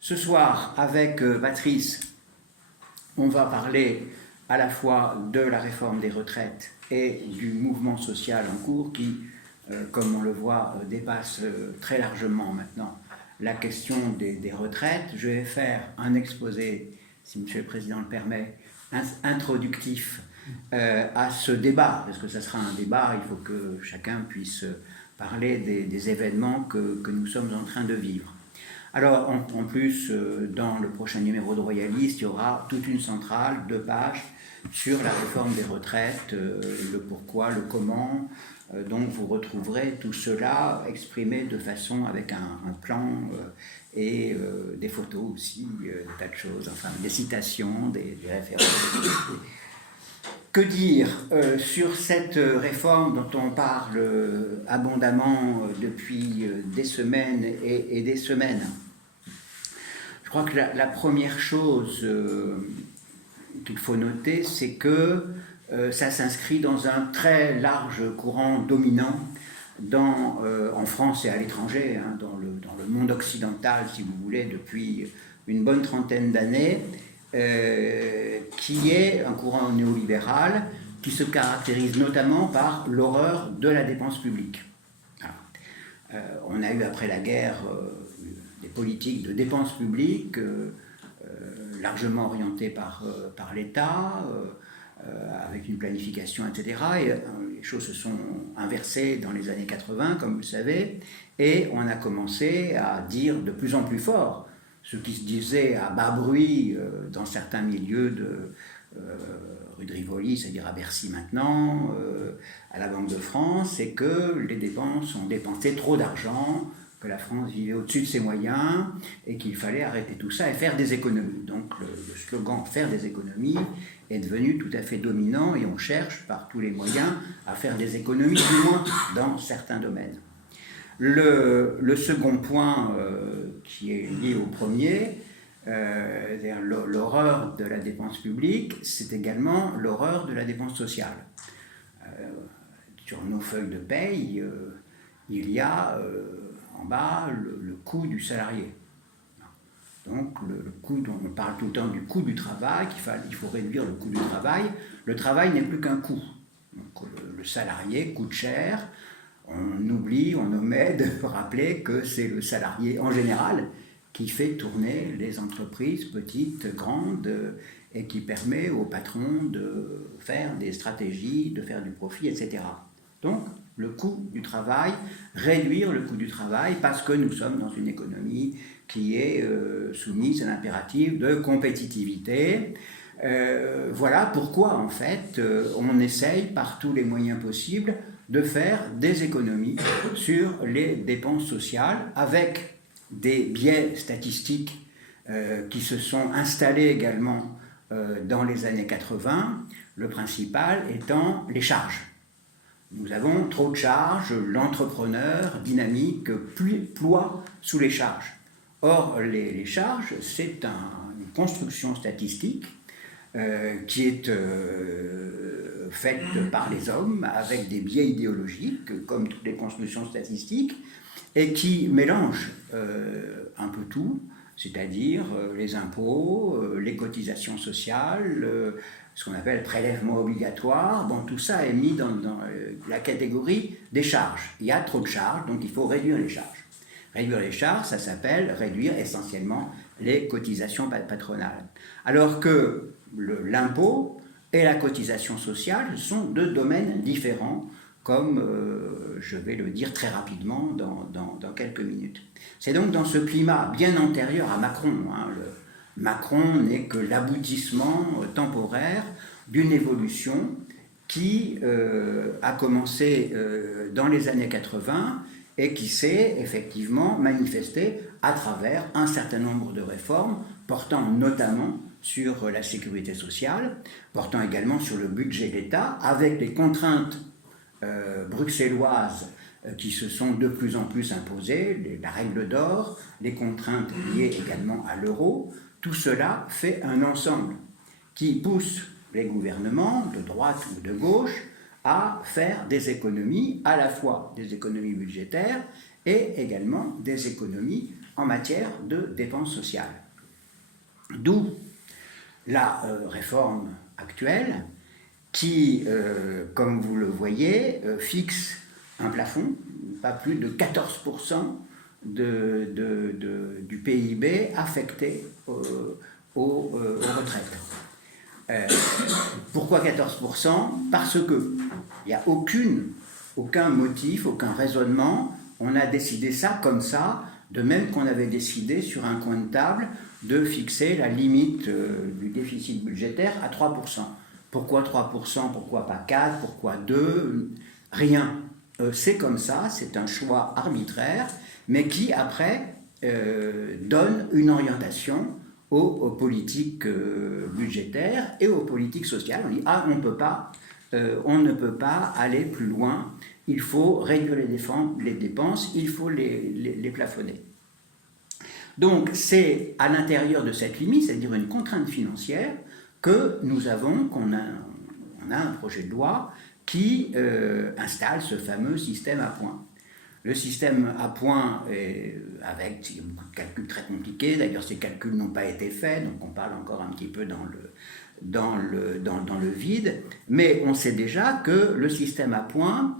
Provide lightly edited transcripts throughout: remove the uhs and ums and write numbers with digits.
Ce soir, avec Patrice, on va parler à la fois de la réforme des retraites et du mouvement social en cours qui, comme on le voit, dépasse très largement maintenant la question des retraites. Je vais faire un exposé, si M. le Président le permet, introductif à ce débat, parce que ça sera un débat, il faut que chacun puisse parler des événements que nous sommes en train de vivre. Alors, en plus, dans le prochain numéro de Royaliste, il y aura toute une centrale, 2 pages, sur la réforme des retraites, le pourquoi, le comment. Donc, vous retrouverez tout cela exprimé de façon avec un plan et des photos aussi, des tas de choses, enfin, des citations, des références. Que dire sur cette réforme dont on parle abondamment depuis des semaines et des semaines? Je crois que la première chose qu'il faut noter, c'est que ça s'inscrit dans un très large courant dominant en France et à l'étranger, hein, dans le monde occidental, si vous voulez, depuis une bonne trentaine d'années, qui est un courant néolibéral qui se caractérise notamment par l'horreur de la dépense publique. On a eu après la guerre des politiques de dépense publique largement orientées par l'État, avec une planification, etc. Et les choses se sont inversées dans les années 80, comme vous le savez, et on a commencé à dire de plus en plus fort ce qui se disait à bas bruit dans certains milieux de rue de Rivoli, c'est-à-dire à Bercy maintenant, à la Banque de France, c'est que les dépenses ont dépensé trop d'argent, que la France vivait au-dessus de ses moyens et qu'il fallait arrêter tout ça et faire des économies. Donc le slogan « faire des économies » est devenu tout à fait dominant et on cherche par tous les moyens à faire des économies, du moins dans certains domaines. Le second point qui est lié au premier, l'horreur de la dépense publique, c'est également l'horreur de la dépense sociale. Sur nos feuilles de paye, il y a en bas le coût du salarié. Donc le coût, on parle tout le temps du coût du travail, il faut réduire le coût du travail. Le travail n'est plus qu'un coût. Donc le salarié coûte cher. On oublie, on omet de rappeler que c'est le salarié en général qui fait tourner les entreprises petites, grandes, et qui permet aux patrons de faire des stratégies, de faire du profit, etc. Donc, le coût du travail, réduire le coût du travail, parce que nous sommes dans une économie qui est soumise à l'impératif de compétitivité. Voilà pourquoi, en fait, on essaye par tous les moyens possibles de faire des économies sur les dépenses sociales avec des biais statistiques qui se sont installés également dans les années 80, le principal étant les charges. Nous avons trop de charges, l'entrepreneur dynamique ploie sous les charges. Or, les charges, c'est une construction statistique qui est faite par les hommes avec des biais idéologiques, comme toutes les constructions statistiques, et qui mélange un peu tout, c'est-à-dire les impôts, les cotisations sociales, ce qu'on appelle prélèvement obligatoire. Bon, tout ça est mis dans la catégorie des charges. Il y a trop de charges, donc il faut réduire les charges. Réduire les charges, ça s'appelle réduire essentiellement les cotisations patronales. Alors que l'impôt et la cotisation sociale sont 2 domaines différents, comme je vais le dire très rapidement dans quelques minutes. C'est donc dans ce climat bien antérieur à Macron, hein, Macron n'est que l'aboutissement temporaire d'une évolution qui a commencé dans les années 80 et qui s'est effectivement manifestée à travers un certain nombre de réformes portant notamment sur la sécurité sociale, portant également sur le budget d'État, avec les contraintes bruxelloises qui se sont de plus en plus imposées, la règle d'or, les contraintes liées également à l'euro. Tout cela fait un ensemble qui pousse les gouvernements, de droite ou de gauche, à faire des économies, à la fois des économies budgétaires et également des économies en matière de dépenses sociales. D'où la réforme actuelle qui, comme vous le voyez, fixe un plafond, pas plus de 14% du PIB affecté aux retraites. Pourquoi 14%? Parce qu'il n'y a aucun motif, aucun raisonnement. On a décidé ça comme ça, de même qu'on avait décidé sur un coin de table de fixer la limite du déficit budgétaire à 3%. Pourquoi 3%? Pourquoi pas 4%? Pourquoi 2%? Rien. C'est comme ça, c'est un choix arbitraire, mais qui après donne une orientation aux politiques budgétaires et aux politiques sociales. On dit on ne peut pas aller plus loin, il faut réduire les dépenses, il faut les plafonner. Donc c'est à l'intérieur de cette limite, c'est-à-dire une contrainte financière, que qu'on a un projet de loi qui installe ce fameux système à points. Le système à points, avec beaucoup de calculs très compliqués, d'ailleurs ces calculs n'ont pas été faits, donc on parle encore un petit peu dans le vide, mais on sait déjà que le système à points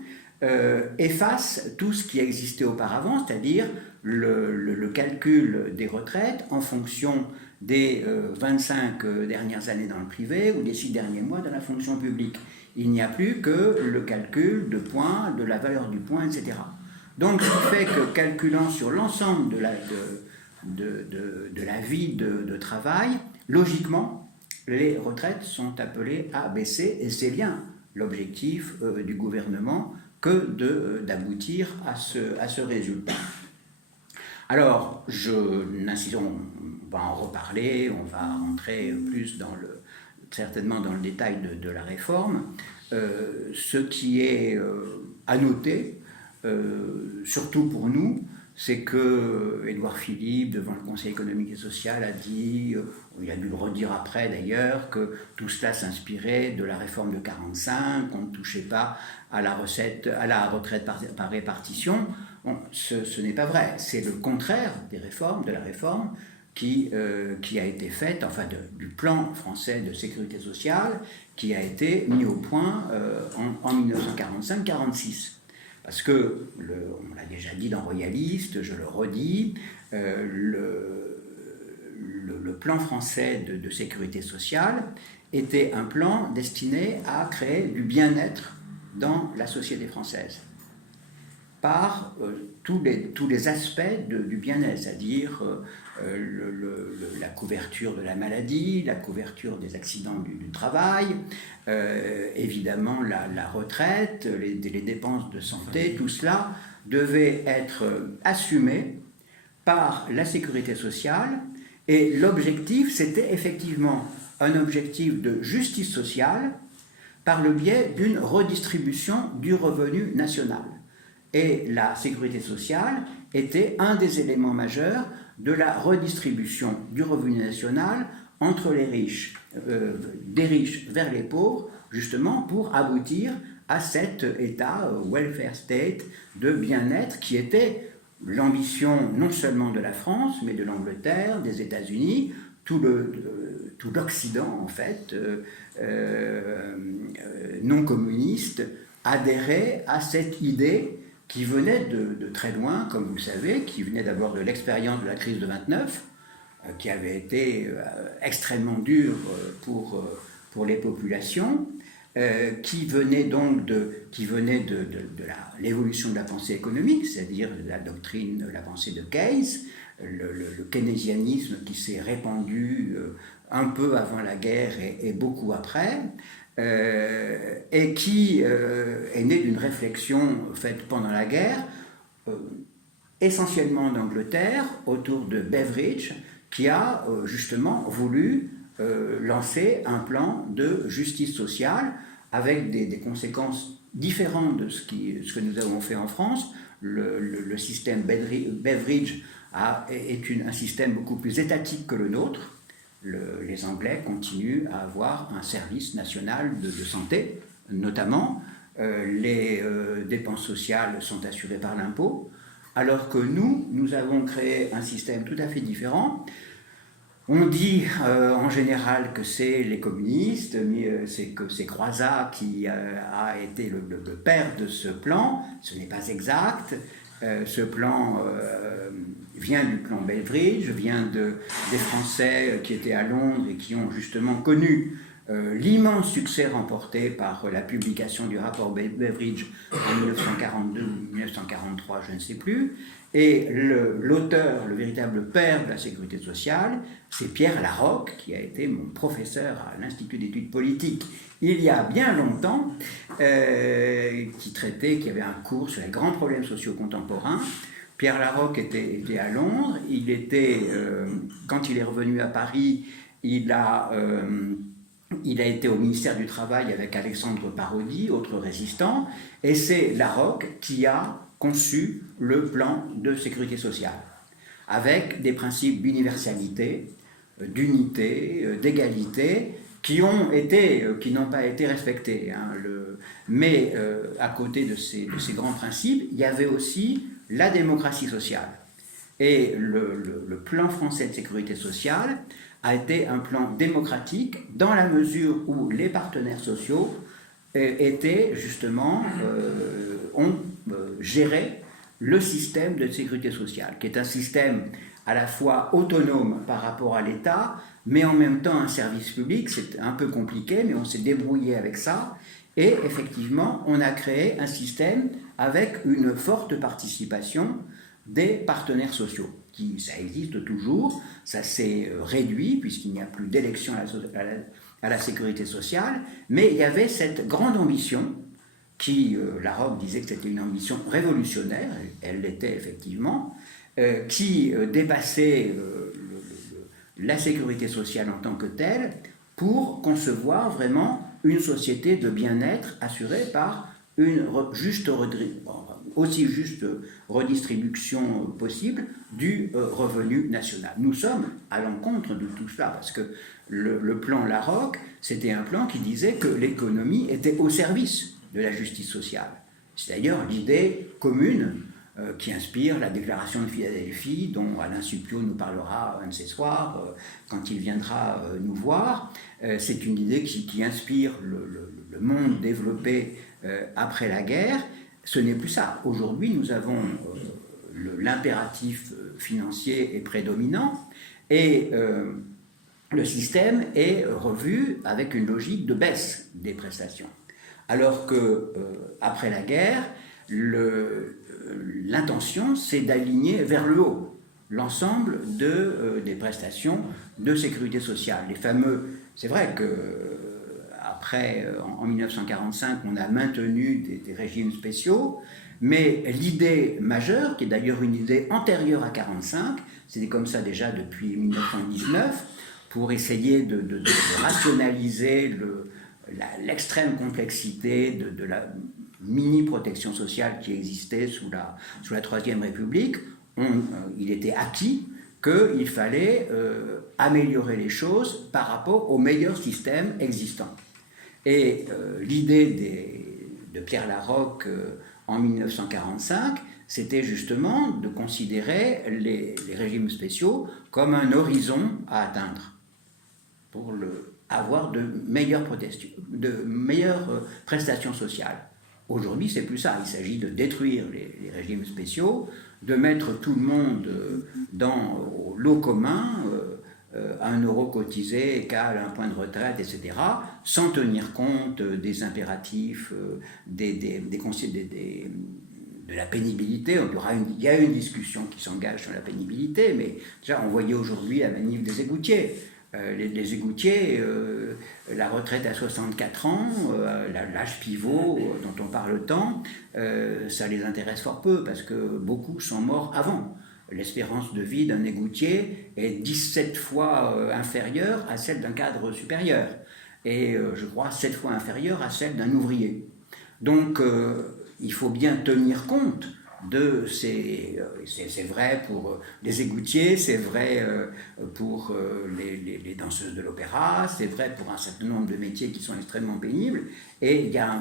efface tout ce qui existait auparavant, c'est-à-dire le calcul des retraites en fonction des 25 dernières années dans le privé ou des 6 derniers mois dans la fonction publique. Il n'y a plus que le calcul de points, de la valeur du point, etc. Donc, ce qui fait que calculant sur l'ensemble de la vie de travail, logiquement, les retraites sont appelées à baisser, et c'est bien l'objectif du gouvernement que d'aboutir à ce résultat. Alors, on va en reparler, on va rentrer plus certainement dans le détail de la réforme. Ce qui est à noter, surtout pour nous, c'est que Édouard Philippe, devant le Conseil économique et social, a dit, il a dû le redire après d'ailleurs, que tout cela s'inspirait de la réforme de 1945, qu'on ne touchait pas à la retraite par répartition. Bon, ce n'est pas vrai, c'est le contraire de la réforme qui a été faite, enfin du plan français de sécurité sociale, qui a été mis au point en 1945-46. Parce que, on l'a déjà dit dans Royaliste, je le redis, le plan français de sécurité sociale était un plan destiné à créer du bien-être dans la société française, par tous les aspects du bien-être, c'est-à-dire la couverture de la maladie, la couverture des accidents du travail, évidemment la retraite, les dépenses de santé, tout cela devait être assumé par la sécurité sociale, et l'objectif, c'était effectivement un objectif de justice sociale par le biais d'une redistribution du revenu national. Et la sécurité sociale était un des éléments majeurs de la redistribution du revenu national entre les riches, des riches vers les pauvres, justement pour aboutir à cet état welfare state de bien-être qui était l'ambition non seulement de la France, mais de l'Angleterre, des États-Unis, tout l'Occident en fait, non communiste, adhérait à cette idée qui venait de très loin, comme vous le savez, qui venait d'abord de l'expérience de la crise de 29, qui avait été extrêmement dure pour les populations, qui venait donc de l'évolution de la pensée économique, c'est-à-dire de la doctrine, de la pensée de Keynes, le keynésianisme qui s'est répandu un peu avant la guerre et beaucoup après, et qui est né d'une réflexion faite pendant la guerre, essentiellement d'Angleterre, autour de Beveridge, qui a justement voulu lancer un plan de justice sociale avec des conséquences différentes de ce que nous avons fait en France. Le système Beveridge est un système beaucoup plus étatique que le nôtre. Les Anglais continuent à avoir un service national de santé, notamment, les dépenses sociales sont assurées par l'impôt, alors que nous avons créé un système tout à fait différent. On dit en général que c'est les communistes, mais c'est Croizat qui a été le père de ce plan. Ce n'est pas exact. Ce plan vient du plan Beveridge, vient des Français qui étaient à Londres et qui ont justement connu l'immense succès remporté par la publication du rapport Beveridge en 1942 ou 1943, je ne sais plus. Et l'auteur, le véritable père de la sécurité sociale, c'est Pierre Laroque, qui a été mon professeur à l'Institut d'études politiques il y a bien longtemps, qui avait un cours sur les grands problèmes sociaux contemporains. Pierre Laroque était à Londres. Quand il est revenu à Paris, il a été au ministère du Travail avec Alexandre Parodi, autre résistant, et c'est Laroque qui a conçu le plan de sécurité sociale, avec des principes d'universalité, d'unité, d'égalité, qui n'ont pas été respectés. Mais à côté de ces grands principes, il y avait aussi la démocratie sociale. Et le plan français de sécurité sociale a été un plan démocratique dans la mesure où les partenaires sociaux étaient justement, ont géré le système de sécurité sociale, qui est un système à la fois autonome par rapport à l'État, mais en même temps un service public. C'est un peu compliqué, mais on s'est débrouillé avec ça. Et effectivement, on a créé un système avec une forte participation des partenaires sociaux. Ça existe toujours, ça s'est réduit puisqu'il n'y a plus d'élection à la sécurité sociale, mais il y avait cette grande ambition qui, Laroque disait que c'était une ambition révolutionnaire, elle l'était effectivement, qui dépassait la sécurité sociale en tant que telle pour concevoir vraiment une société de bien-être assurée par une aussi juste redistribution possible du revenu national. Nous sommes à l'encontre de tout cela, parce que le plan Laroque, c'était un plan qui disait que l'économie était au service de la justice sociale. C'est d'ailleurs l'idée commune qui inspire la déclaration de Philadelphie, dont Alain Supiot nous parlera un de ces soirs, quand il viendra nous voir. C'est une idée qui inspire le monde développé après la guerre. Ce n'est plus ça. Aujourd'hui, nous avons l'impératif financier est prédominant et le système est revu avec une logique de baisse des prestations. Alors que après la guerre, l'intention, c'est d'aligner vers le haut l'ensemble des prestations de sécurité sociale. Les fameux, c'est vrai que après, en 1945, on a maintenu des régimes spéciaux, mais l'idée majeure, qui est d'ailleurs une idée antérieure à 1945, c'était comme ça déjà depuis 1919, pour essayer de rationaliser l'extrême complexité de la mini-protection sociale qui existait sous la Troisième République, il était acquis qu'il fallait améliorer les choses par rapport au meilleur système existant. Et l'idée de Pierre Laroque en 1945, c'était justement de considérer les régimes spéciaux comme un horizon à atteindre pour avoir de meilleures prestations sociales. Aujourd'hui, c'est plus ça. Il s'agit de détruire les régimes spéciaux, de mettre tout le monde dans l'eau commun, 1 euro cotisé égale un point de retraite, etc., sans tenir compte des impératifs, de la pénibilité. Il y a une discussion qui s'engage sur la pénibilité, mais déjà, on voyait aujourd'hui la manif des égoutiers. Les égoutiers, la retraite à 64 ans, l'âge pivot dont on parle tant, ça les intéresse fort peu parce que beaucoup sont morts avant. L'espérance de vie d'un égoutier est 17 fois inférieure à celle d'un cadre supérieur et je crois 7 fois inférieure à celle d'un ouvrier. Donc il faut bien tenir compte c'est vrai pour les égoutiers, c'est vrai pour les danseuses de l'opéra, c'est vrai pour un certain nombre de métiers qui sont extrêmement pénibles, et il y a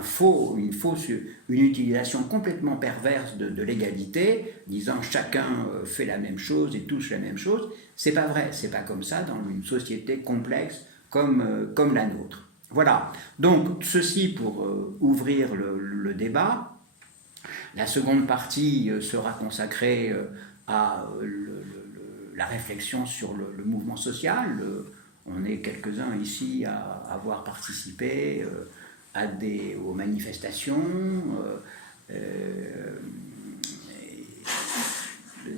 une utilisation complètement perverse de l'égalité, disant chacun fait la même chose et touche la même chose. C'est pas vrai, c'est pas comme ça dans une société complexe comme la nôtre. Voilà, donc ceci pour ouvrir le débat. La seconde partie sera consacrée à la réflexion sur le mouvement social. On est quelques-uns ici à avoir participé aux manifestations.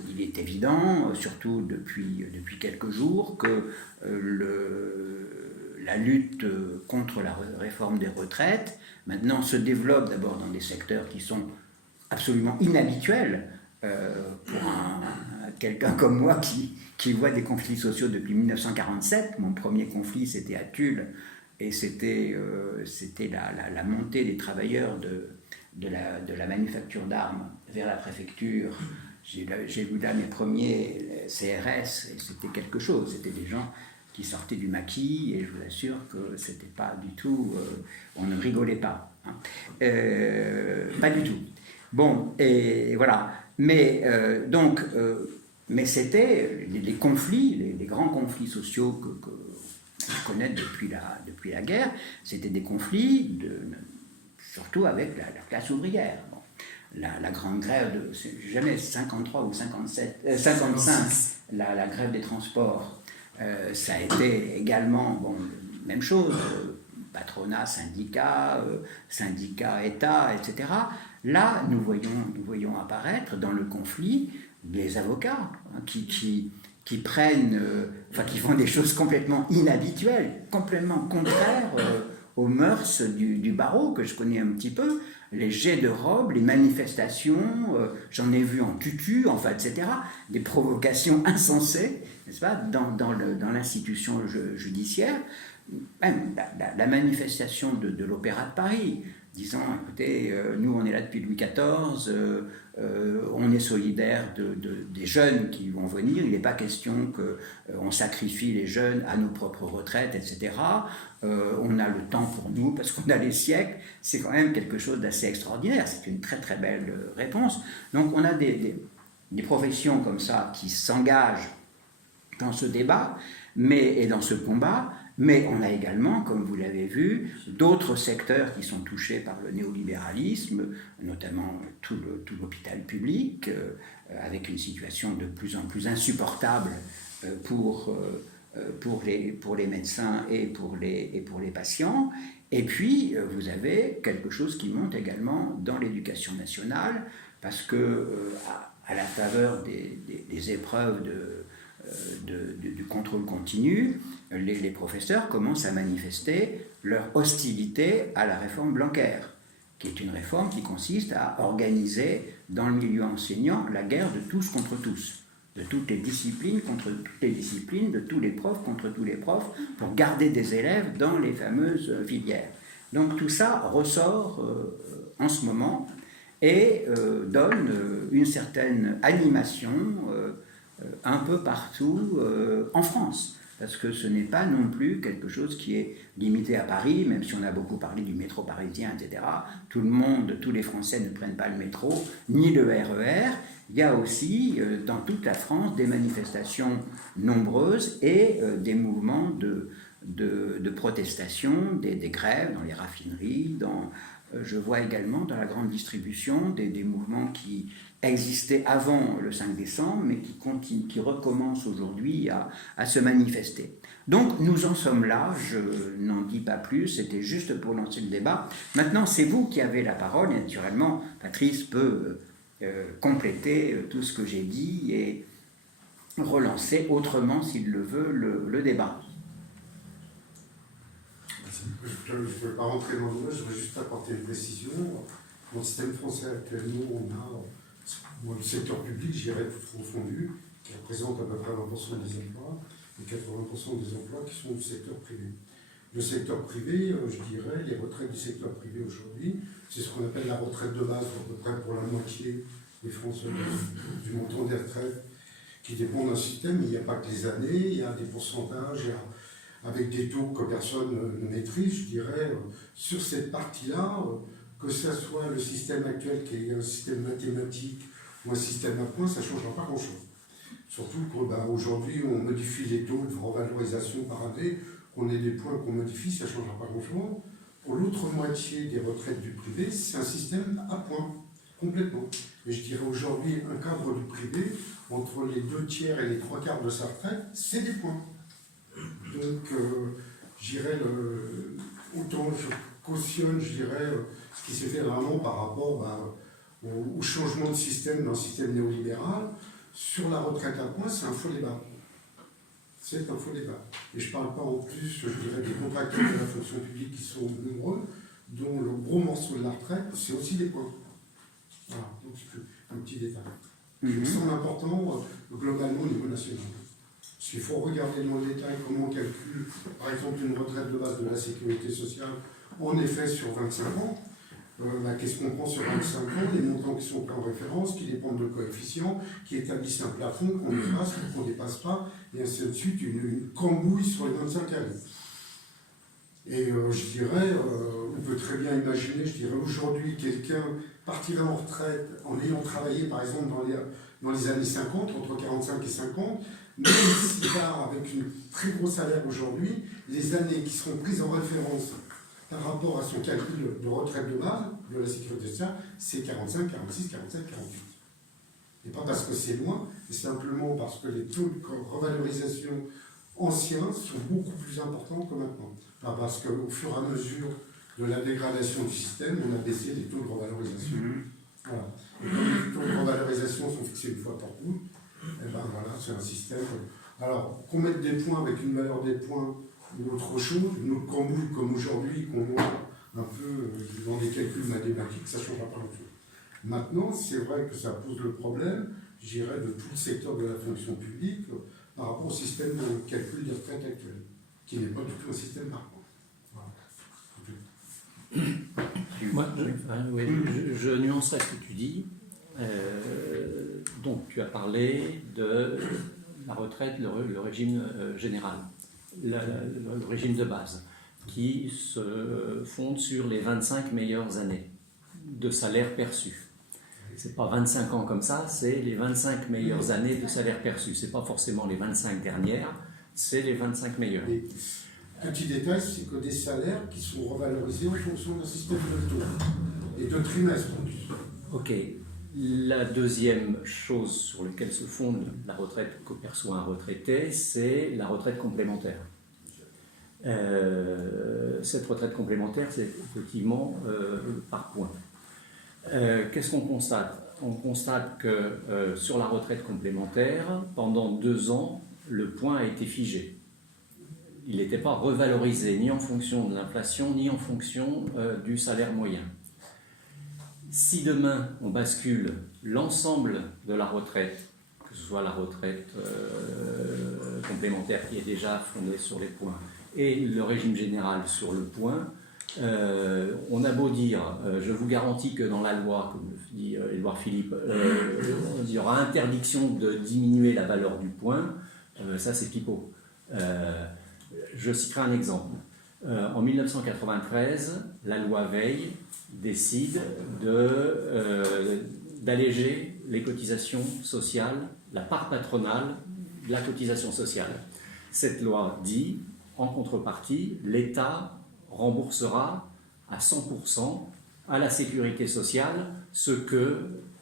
Il est évident, surtout depuis quelques jours, que la lutte contre la réforme des retraites maintenant se développe d'abord dans des secteurs qui sont absolument inhabituel pour quelqu'un comme moi qui voit des conflits sociaux depuis 1947. Mon premier conflit, c'était à Tulle, et c'était la montée des travailleurs de la manufacture d'armes vers la préfecture. J'ai vu là mes premiers CRS, et c'était quelque chose. C'était des gens qui sortaient du maquis, et je vous assure que c'était pas du tout... on ne rigolait pas. Hein. Pas du tout. Bon, et voilà. Mais mais c'était les conflits, les grands conflits sociaux que je connais depuis la guerre, c'était des conflits surtout avec la classe ouvrière. Bon, la grande grève de jamais 53 ou 55, la grève des transports, ça a été également même chose. Patronat, syndicat, État, etc. Là, nous voyons apparaître dans le conflit des avocats qui prennent, qui font des choses complètement inhabituelles, complètement contraires aux mœurs du barreau, que je connais un petit peu, les jets de robes, les manifestations, j'en ai vu en tutu, etc., des provocations insensées, n'est-ce pas, dans l'institution judiciaire. Même la manifestation de l'Opéra de Paris, disant, écoutez, nous on est là depuis Louis XIV, on est solidaire des jeunes qui vont venir, il n'est pas question qu'on sacrifie les jeunes à nos propres retraites, etc. On a le temps pour nous parce qu'on a les siècles. C'est quand même quelque chose d'assez extraordinaire, c'est une très très belle réponse. Donc on a des professions comme ça qui s'engagent dans ce débat et dans ce combat. Mais on a également, comme vous l'avez vu, d'autres secteurs qui sont touchés par le néolibéralisme, notamment tout l'hôpital public, avec une situation de plus en plus insupportable pour les médecins et pour les patients. Et puis, vous avez quelque chose qui monte également dans l'éducation nationale, parce que à la faveur des épreuves du contrôle continu, les professeurs commencent à manifester leur hostilité à la réforme Blanquer, qui est une réforme qui consiste à organiser dans le milieu enseignant la guerre de tous contre tous, de toutes les disciplines contre toutes les disciplines, de tous les profs contre tous les profs, pour garder des élèves dans les fameuses filières. Donc tout ça ressort en ce moment et donne une certaine animation un peu partout en France. Parce que ce n'est pas non plus quelque chose qui est limité à Paris, même si on a beaucoup parlé du métro parisien, etc. Tous les Français ne prennent pas le métro, ni le RER. Il y a aussi, dans toute la France, des manifestations nombreuses et des mouvements de protestation, des grèves dans les raffineries, je vois également dans la grande distribution des mouvements qui existaient avant le 5 décembre, mais qui recommencent aujourd'hui à se manifester. Donc nous en sommes là, je n'en dis pas plus, c'était juste pour lancer le débat. Maintenant, c'est vous qui avez la parole, et naturellement, Patrice peut compléter tout ce que j'ai dit et relancer autrement, s'il le veut, le débat. Je ne vais pas rentrer dans le débat, je voudrais juste apporter une précision. Dans le système français actuellement, on a le secteur public, j'irais tout confondu, qui représente à peu près 20% des emplois, et 80% des emplois qui sont du secteur privé. Le secteur privé, je dirais, les retraites du secteur privé aujourd'hui, c'est ce qu'on appelle la retraite de base, à peu près pour la moitié des Français, du montant des retraites qui dépend d'un système. Il n'y a pas que les années, il y a des pourcentages, avec des taux que personne ne maîtrise, je dirais, sur cette partie-là, que ce soit le système actuel qui est un système mathématique ou un système à points, ça ne changera pas grand-chose. Surtout qu'aujourd'hui, on modifie les taux de revalorisation par année, qu'on ait des points qu'on modifie, ça ne changera pas grand-chose. Pour l'autre moitié des retraites du privé, c'est un système à points, complètement. Et je dirais aujourd'hui, un cadre du privé, entre les 2/3 et les 3/4 de sa retraite, c'est des points. Donc, je dirais, autant je cautionne, je dirais, ce qui s'est fait vraiment par rapport au changement de système d'un système néolibéral. Sur la retraite à points, c'est un faux débat. C'est un faux débat. Et je ne parle pas en plus, je dirais, des contracteurs de la fonction publique qui sont nombreux, dont le gros morceau de la retraite, c'est aussi des points. Voilà, donc c'est un petit détail. Qui me semble important globalement au niveau national. Parce qu'il faut regarder dans le détail comment on calcule, par exemple, une retraite de base de la sécurité sociale, en effet, sur 25 ans. Qu'est-ce qu'on prend sur 25 ans, les montants qui sont pris en référence, qui dépendent de coefficients, qui établissent un plafond qu'on dépasse ou qu'on ne dépasse pas, et ainsi de suite, une cambouille sur les 25 années. Et je dirais, on peut très bien imaginer, je dirais aujourd'hui, quelqu'un partirait en retraite en ayant travaillé, par exemple, dans les années 50, entre 45 et 50, même s'il part avec un très gros salaire aujourd'hui, les années qui seront prises en référence par rapport à son calcul de retraite de base de la sécurité sociale, c'est 45, 46, 47, 48. Et pas parce que c'est loin, mais simplement parce que les taux de revalorisation anciens sont beaucoup plus importants que maintenant. Pas parce qu'au fur et à mesure de la dégradation du système, on a baissé les taux de revalorisation. Voilà. Et comme les taux de revalorisation sont fixés une fois par toutes, et ben voilà, c'est un système. Alors, qu'on mette des points avec une valeur des points ou autre chose, une autre cambouille comme aujourd'hui, qu'on voit un peu dans des calculs mathématiques, ça ne changera pas grand-chose. Maintenant, c'est vrai que ça pose le problème, je dirais, de tout le secteur de la fonction publique par rapport au système de calcul des retraites actuelles, qui n'est pas du tout un système par points. Voilà. Moi, je nuancerai ce que tu dis. Donc, tu as parlé de la retraite, le régime général, le régime de base, qui se fonde sur les 25 meilleures années de salaire perçu. C'est pas 25 ans comme ça, c'est les 25 meilleures années de salaire perçu. C'est pas forcément les 25 dernières, c'est les 25 meilleures. Et petit détail, c'est que des salaires qui sont revalorisés en fonction d'un système de taux et de trimestres. Ok. La deuxième chose sur laquelle se fonde la retraite que perçoit un retraité, c'est la retraite complémentaire. Cette retraite complémentaire, c'est effectivement par points. Qu'est-ce qu'on constate? On constate que sur la retraite complémentaire, pendant 2 ans, le point a été figé. Il n'était pas revalorisé ni en fonction de l'inflation, ni en fonction du salaire moyen. Si demain on bascule l'ensemble de la retraite, que ce soit la retraite complémentaire qui est déjà fondée sur les points et le régime général sur le point, on a beau dire, je vous garantis que dans la loi, comme dit Édouard Philippe, il y aura interdiction de diminuer la valeur du point, ça c'est pipeau. Je citerai un exemple. En 1993, la loi Veil décide d'alléger les cotisations sociales, la part patronale de la cotisation sociale. Cette loi dit, en contrepartie, l'État remboursera à 100% à la sécurité sociale ce que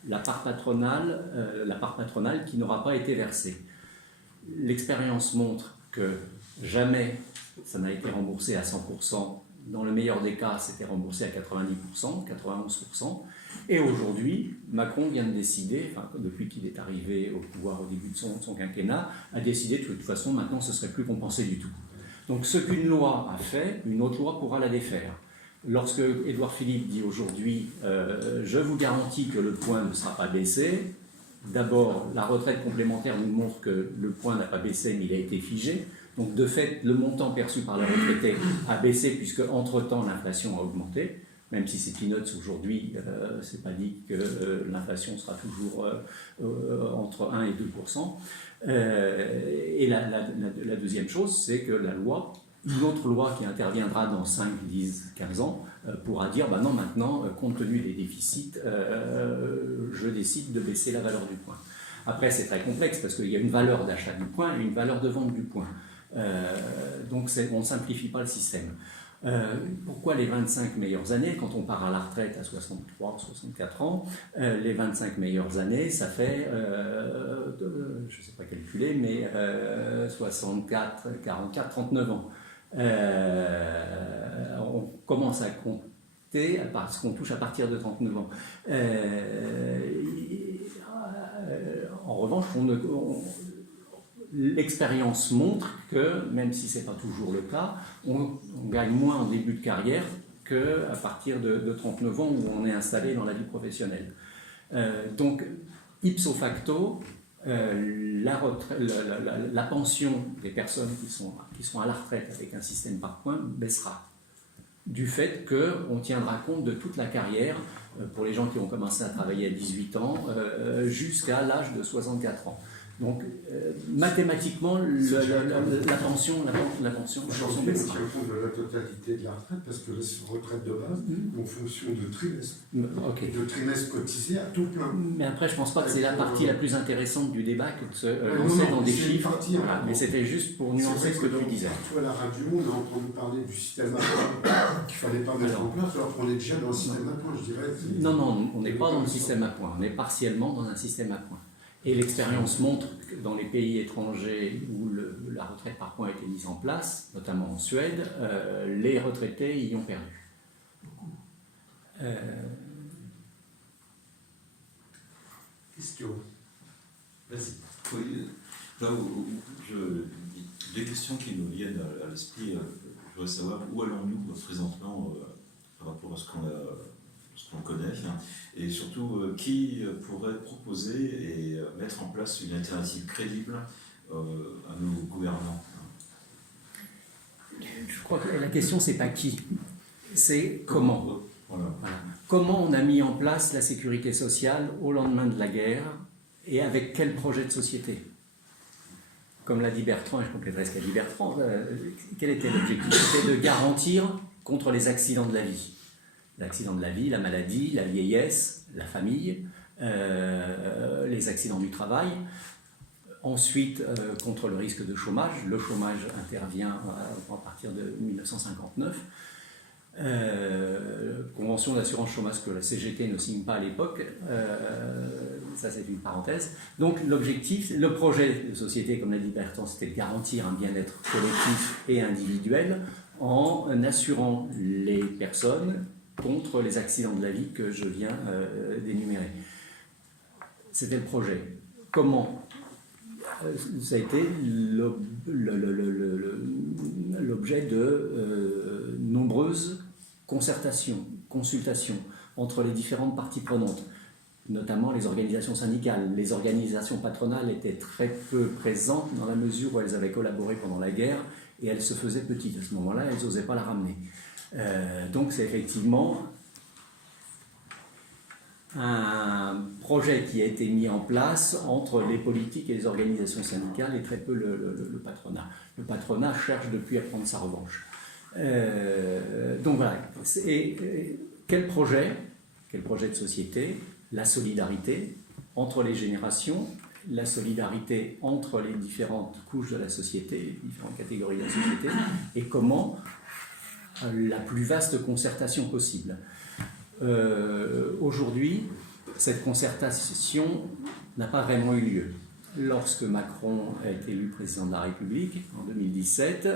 la part patronale qui n'aura pas été versée. L'expérience montre que jamais ça n'a été remboursé à 100%. Dans le meilleur des cas, c'était remboursé à 90%, 91%. Et aujourd'hui, Macron vient de décider, enfin, depuis qu'il est arrivé au pouvoir au début de son quinquennat, a décidé que de toute façon, maintenant, ce ne serait plus compensé du tout. Donc ce qu'une loi a fait, une autre loi pourra la défaire. Lorsque Édouard Philippe dit aujourd'hui « je vous garantis que le point ne sera pas baissé », d'abord, la retraite complémentaire nous montre que le point n'a pas baissé, mais il a été figé. Donc de fait, le montant perçu par les retraités a baissé puisque entre-temps l'inflation a augmenté. Même si c'est peanuts aujourd'hui, c'est pas dit que l'inflation sera toujours entre 1 et 2%. Et la deuxième chose, c'est que la loi, une autre loi qui interviendra dans 5, 10, 15 ans, pourra dire, bah non, maintenant, compte tenu des déficits, je décide de baisser la valeur du point. Après, c'est très complexe parce qu'il y a une valeur d'achat du point et une valeur de vente du point. Donc, on ne simplifie pas le système. Pourquoi les 25 meilleures années? Quand on part à la retraite à 63, 64 ans, les 25 meilleures années, ça fait, je ne sais pas calculer, mais 64, 44, 39 ans. On commence à compter parce qu'on touche à partir de 39 ans. En revanche, l'expérience montre que, même si ce n'est pas toujours le cas, on gagne moins en début de carrière qu'à partir de 39 ans où on est installé dans la vie professionnelle. Donc, ipso facto, la pension des personnes qui sont à la retraite avec un système par points baissera. Du fait qu'on tiendra compte de toute la carrière pour les gens qui ont commencé à travailler à 18 ans jusqu'à l'âge de 64 ans. Donc, mathématiquement, la pension Aujourd'hui, on baissera. tient compte de la totalité de la retraite parce que les retraites de base, en fonction de trimestre, Okay. de trimestre cotisé à tout plein. Mais après, je ne pense pas que c'est la partie la plus intéressante du débat que de se lancer dans des chiffres. Partie, voilà. Mais c'était juste pour nuancer ce que tu disais. À la radio, on a entendu parler du système à points qu'il ne fallait pas mettre en place, alors qu'on est déjà dans le système à points, je dirais. Non, on n'est pas dans le système à points. On est partiellement dans un système à points. Et l'expérience montre que dans les pays étrangers où la retraite par points a été mise en place, notamment en Suède, les retraités y ont perdu. Question. Vas-y. Oui, là des questions qui nous viennent à l'esprit. Je voudrais savoir où allons-nous présentement par rapport à ce qu'on connaît, et surtout qui pourrait proposer et mettre en place une alternative crédible à nos gouvernants. Je crois que la question, c'est pas qui, c'est comment. Voilà. Voilà. Comment on a mis en place la sécurité sociale au lendemain de la guerre et avec quel projet de société? Comme l'a dit Bertrand, et je compléterai ce qu'a dit Bertrand, quel était l'objectif? C'était de garantir contre les accidents de la vie. L'accident de la vie, la maladie, la vieillesse, la famille, les accidents du travail. Ensuite, contre le risque de chômage. Le chômage intervient à partir de 1959. Convention d'assurance chômage que la CGT ne signe pas à l'époque, ça c'est une parenthèse. Donc l'objectif, le projet de société, comme l'a dit Bertrand, c'était de garantir un bien-être collectif et individuel en assurant les personnes contre les accidents de la vie que je viens d'énumérer. C'était le projet. Comment? Ça a été l'objet de nombreuses concertations, consultations entre les différentes parties prenantes, notamment les organisations syndicales. Les organisations patronales étaient très peu présentes dans la mesure où elles avaient collaboré pendant la guerre et elles se faisaient petites. À ce moment-là, elles n'osaient pas la ramener. Donc c'est effectivement un projet qui a été mis en place entre les politiques et les organisations syndicales et très peu le patronat. Le patronat cherche depuis à prendre sa revanche. Donc voilà. Et quel projet de société? La solidarité entre les générations, la solidarité entre les différentes couches de la société, les différentes catégories de la société, et comment la plus vaste concertation possible. Aujourd'hui, cette concertation n'a pas vraiment eu lieu. Lorsque Macron a été élu président de la République en 2017,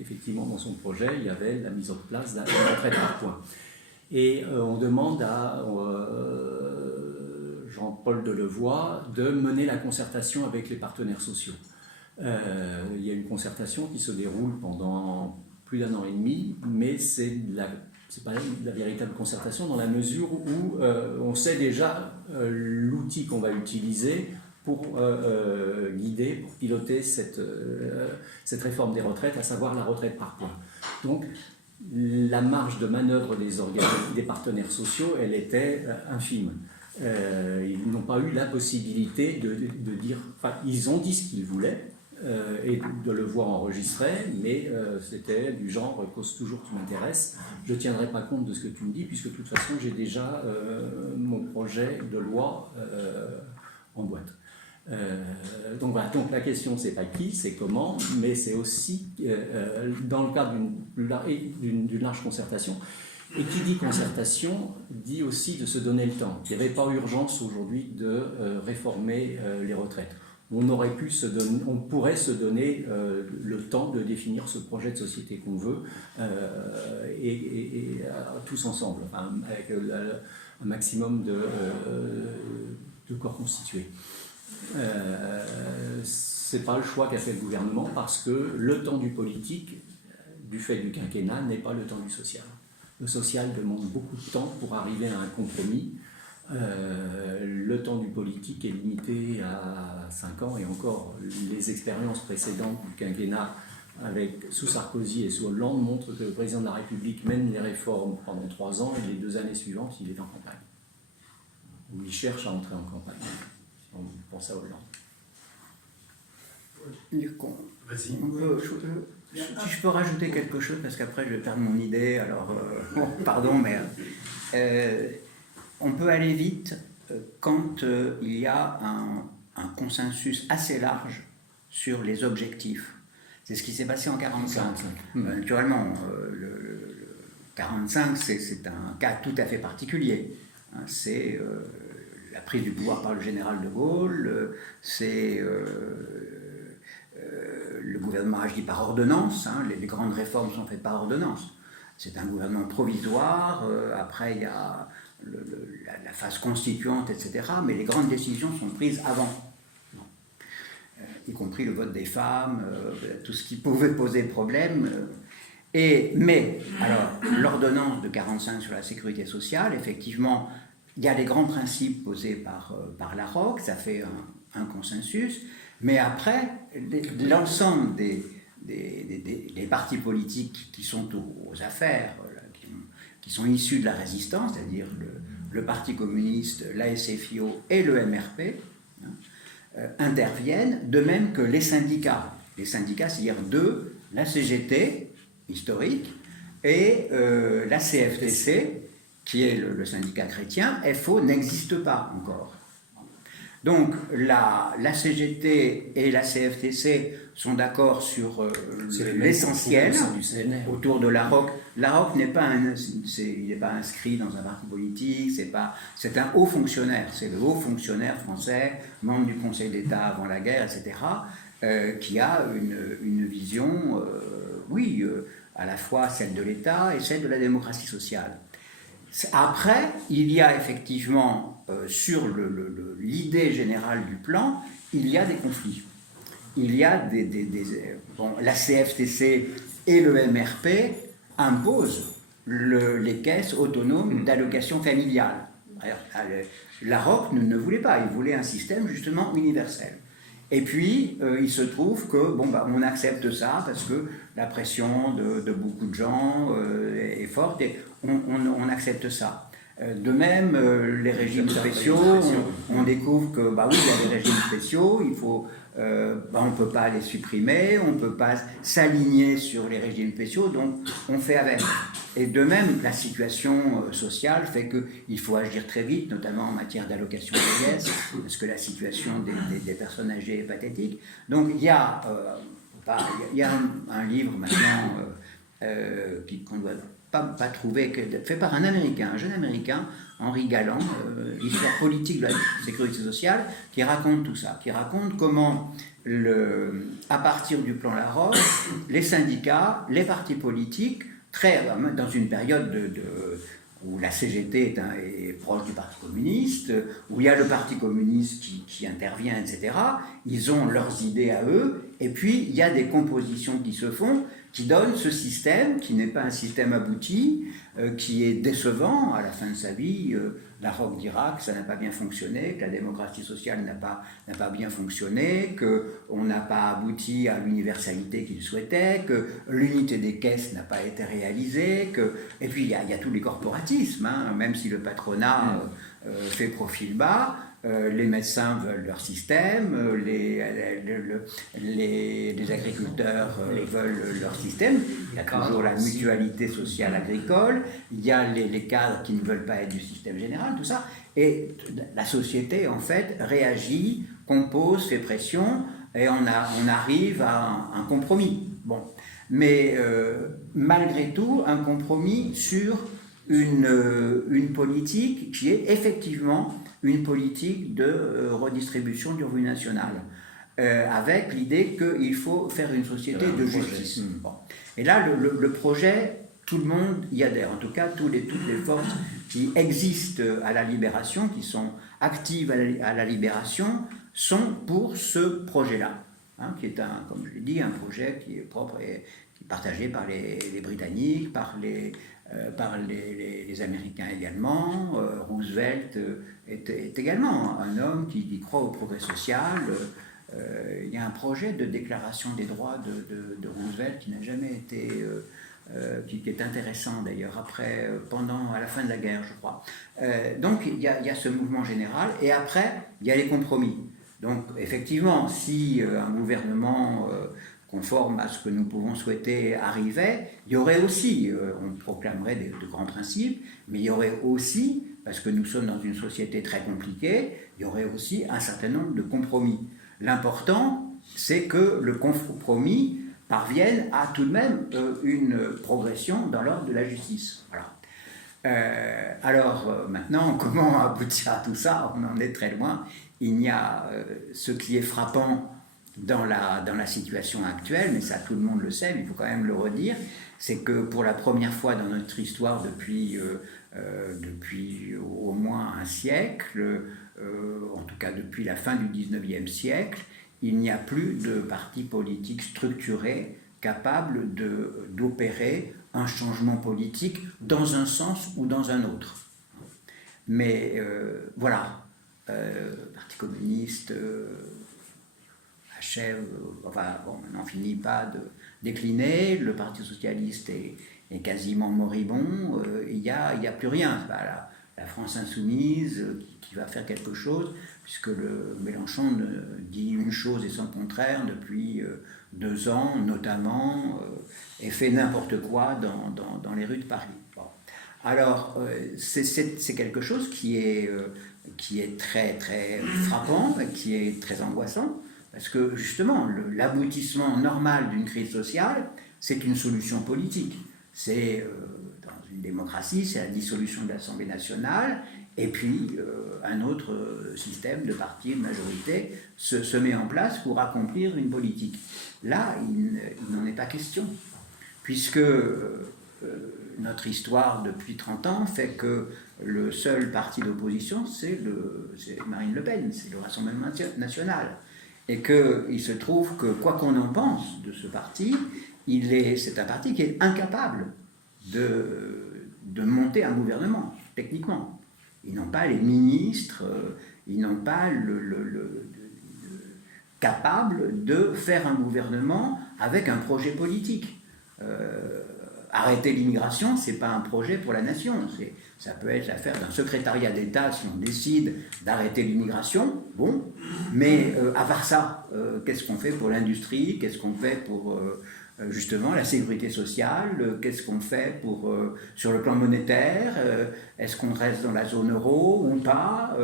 effectivement dans son projet, il y avait la mise en place d'un retraite par points. Et on demande à Jean-Paul Delevoye de mener la concertation avec les partenaires sociaux. Il y a une concertation qui se déroule pendant plus d'1 an et demi, mais c'est pas de la véritable concertation dans la mesure où on sait déjà l'outil qu'on va utiliser pour guider, pour piloter cette réforme des retraites, à savoir la retraite par points. Donc, la marge de manœuvre des partenaires sociaux, elle était infime. Ils n'ont pas eu la possibilité de dire... Enfin, ils ont dit ce qu'ils voulaient, et de le voir enregistré, mais c'était du genre « cause toujours tu m'intéresses ». Je ne tiendrai pas compte de ce que tu me dis, puisque de toute façon, j'ai déjà mon projet de loi en boîte. Donc voilà, donc la question c'est pas qui, c'est comment, mais c'est aussi dans le cadre d'une large concertation. Et qui dit concertation dit aussi de se donner le temps. Il n'y avait pas urgence aujourd'hui de réformer les retraites. On pourrait se donner le temps de définir ce projet de société qu'on veut et tous ensemble, enfin, avec un maximum de corps constitués. C'est pas le choix qu'a fait le gouvernement parce que le temps du politique, du fait du quinquennat, n'est pas le temps du social. Le social demande beaucoup de temps pour arriver à un compromis. Le temps du politique est limité à 5 ans et encore les expériences précédentes du quinquennat sous Sarkozy et sous Hollande montrent que le président de la République mène les réformes pendant 3 ans et les 2 années suivantes il est en campagne ou il cherche à entrer en campagne. On pense à Hollande. Vas-y. Si je peux rajouter quelque chose, parce qu'après je vais perdre mon idée, alors pardon, mais on peut aller vite quand il y a un consensus assez large sur les objectifs. C'est ce qui s'est passé en 1945. Naturellement, le 1945, c'est un cas tout à fait particulier. C'est la prise du pouvoir par le général de Gaulle, c'est le gouvernement agit par ordonnance, les grandes réformes sont faites par ordonnance. C'est un gouvernement provisoire, après il y a la phase constituante, etc. Mais les grandes décisions sont prises avant, y compris le vote des femmes, tout ce qui pouvait poser problème. Mais, alors, l'ordonnance de 1945 sur la sécurité sociale, effectivement, il y a les grands principes posés par Larocque, ça fait un consensus, mais après, l'ensemble des partis politiques qui sont aux affaires, qui sont issus de la résistance, c'est-à-dire le Parti communiste, la SFIO et le MRP, interviennent, de même que les syndicats. Les syndicats, c'est-à-dire la CGT, historique, et la CFTC, qui est le syndicat chrétien. FO n'existe pas encore. Donc la CGT et la CFTC sont d'accord sur l'essentiel autour de Larocque. Larocque n'est pas il n'est pas inscrit dans un parti politique, c'est un haut fonctionnaire, c'est le haut fonctionnaire français, membre du Conseil d'État avant la guerre, etc., qui a une vision, à la fois celle de l'État et celle de la démocratie sociale. Après, il y a effectivement, sur l'idée générale du plan, il y a des conflits. Il y a la CFTC et le MRP imposent les caisses autonomes d'allocation familiale. Larocque ne voulait pas, il voulait un système justement universel. Et puis, il se trouve que, on accepte ça parce que la pression de beaucoup de gens est forte et on accepte ça. De même, les régimes spéciaux, on découvre que, il y a des régimes spéciaux, il faut, on ne peut pas les supprimer, on ne peut pas s'aligner sur les régimes spéciaux, donc on fait avec. Et de même, la situation sociale fait qu'il faut agir très vite, notamment en matière d'allocation vieillesse, parce que la situation des personnes âgées est pathétique. Donc il y a un livre maintenant qu'on ne doit pas trouver, fait par un jeune Américain, Henri Galland, l'histoire politique de la sécurité sociale, qui raconte tout ça, qui raconte comment, à partir du plan Larocque, les syndicats, les partis politiques, dans une période où la CGT est proche du Parti communiste, où il y a le Parti communiste qui intervient, etc., ils ont leurs idées à eux, et puis il y a des compositions qui se font, qui donnent ce système, qui n'est pas un système abouti, qui est décevant à la fin de sa vie, la ROC dira que ça n'a pas bien fonctionné, que la démocratie sociale n'a pas bien fonctionné, qu'on n'a pas abouti à l'universalité qu'il souhaitait, que l'unité des caisses n'a pas été réalisée, et puis il y a tous les corporatismes, hein, même si le patronat fait profil bas. Les médecins veulent leur système, les agriculteurs veulent leur système, il y a toujours la mutualité sociale agricole, il y a les cadres qui ne veulent pas être du système général, tout ça, et la société en fait réagit, compose, fait pression, et on arrive à un compromis. Bon. Mais malgré tout, un compromis sur une politique qui est effectivement une politique de redistribution du revenu national, avec l'idée qu'il faut faire une société de justice. Bon. Et là, le projet, tout le monde y adhère, en tout cas toutes les forces qui existent à la Libération, qui sont actives à la Libération, sont pour ce projet-là, hein, qui est, comme je l'ai dit, un projet qui est propre et qui est partagé par les Britanniques, par les Américains également. Roosevelt est également un homme qui croit au progrès social. Il y a un projet de déclaration des droits de Roosevelt qui n'a jamais été... qui est intéressant d'ailleurs, à la fin de la guerre, je crois. Donc il y a ce mouvement général, et après, il y a les compromis. Donc effectivement, si un gouvernement... conforme à ce que nous pouvons souhaiter arrivait, il y aurait aussi, on proclamerait de grands principes, mais il y aurait aussi, parce que nous sommes dans une société très compliquée, il y aurait aussi un certain nombre de compromis. L'important, c'est que le compromis parvienne à tout de même une progression dans l'ordre de la justice. Voilà. Alors maintenant, comment aboutir à tout ça? On en est très loin. Il y a ce qui est frappant dans la situation actuelle, mais ça tout le monde le sait, mais il faut quand même le redire, c'est que pour la première fois dans notre histoire depuis au moins un siècle, en tout cas depuis la fin du 19e siècle, il n'y a plus de parti politique structuré capable d'opérer un changement politique dans un sens ou dans un autre. Mais voilà, Parti communiste... achève, maintenant finit pas de décliner, le Parti socialiste est quasiment moribond, il n'y a plus rien. C'est pas la France insoumise qui va faire quelque chose, puisque Mélenchon dit une chose et son contraire depuis 2 ans, notamment, et fait n'importe quoi dans les rues de Paris. Bon. Alors, c'est quelque chose qui est très, très frappant, qui est très angoissant, parce que justement, l'aboutissement normal d'une crise sociale, c'est une solution politique. C'est, dans une démocratie, c'est la dissolution de l'Assemblée nationale, et puis un autre système de parti de majorité se met en place pour accomplir une politique. Là, il n'en est pas question, puisque notre histoire depuis 30 ans fait que le seul parti d'opposition, c'est Marine Le Pen, c'est le Rassemblement national. Et qu'il se trouve que, quoi qu'on en pense de ce parti, c'est un parti qui est incapable de monter un gouvernement, techniquement. Ils n'ont pas les ministres, ils n'ont pas capable de faire un gouvernement avec un projet politique. Arrêter l'immigration, ce n'est pas un projet pour la nation. Ça peut être l'affaire d'un secrétariat d'État si on décide d'arrêter l'immigration, bon, mais à part ça, qu'est-ce qu'on fait pour l'industrie? Qu'est-ce qu'on fait pour justement la sécurité sociale? Qu'est-ce qu'on fait sur le plan monétaire? Est-ce qu'on reste dans la zone euro ou pas?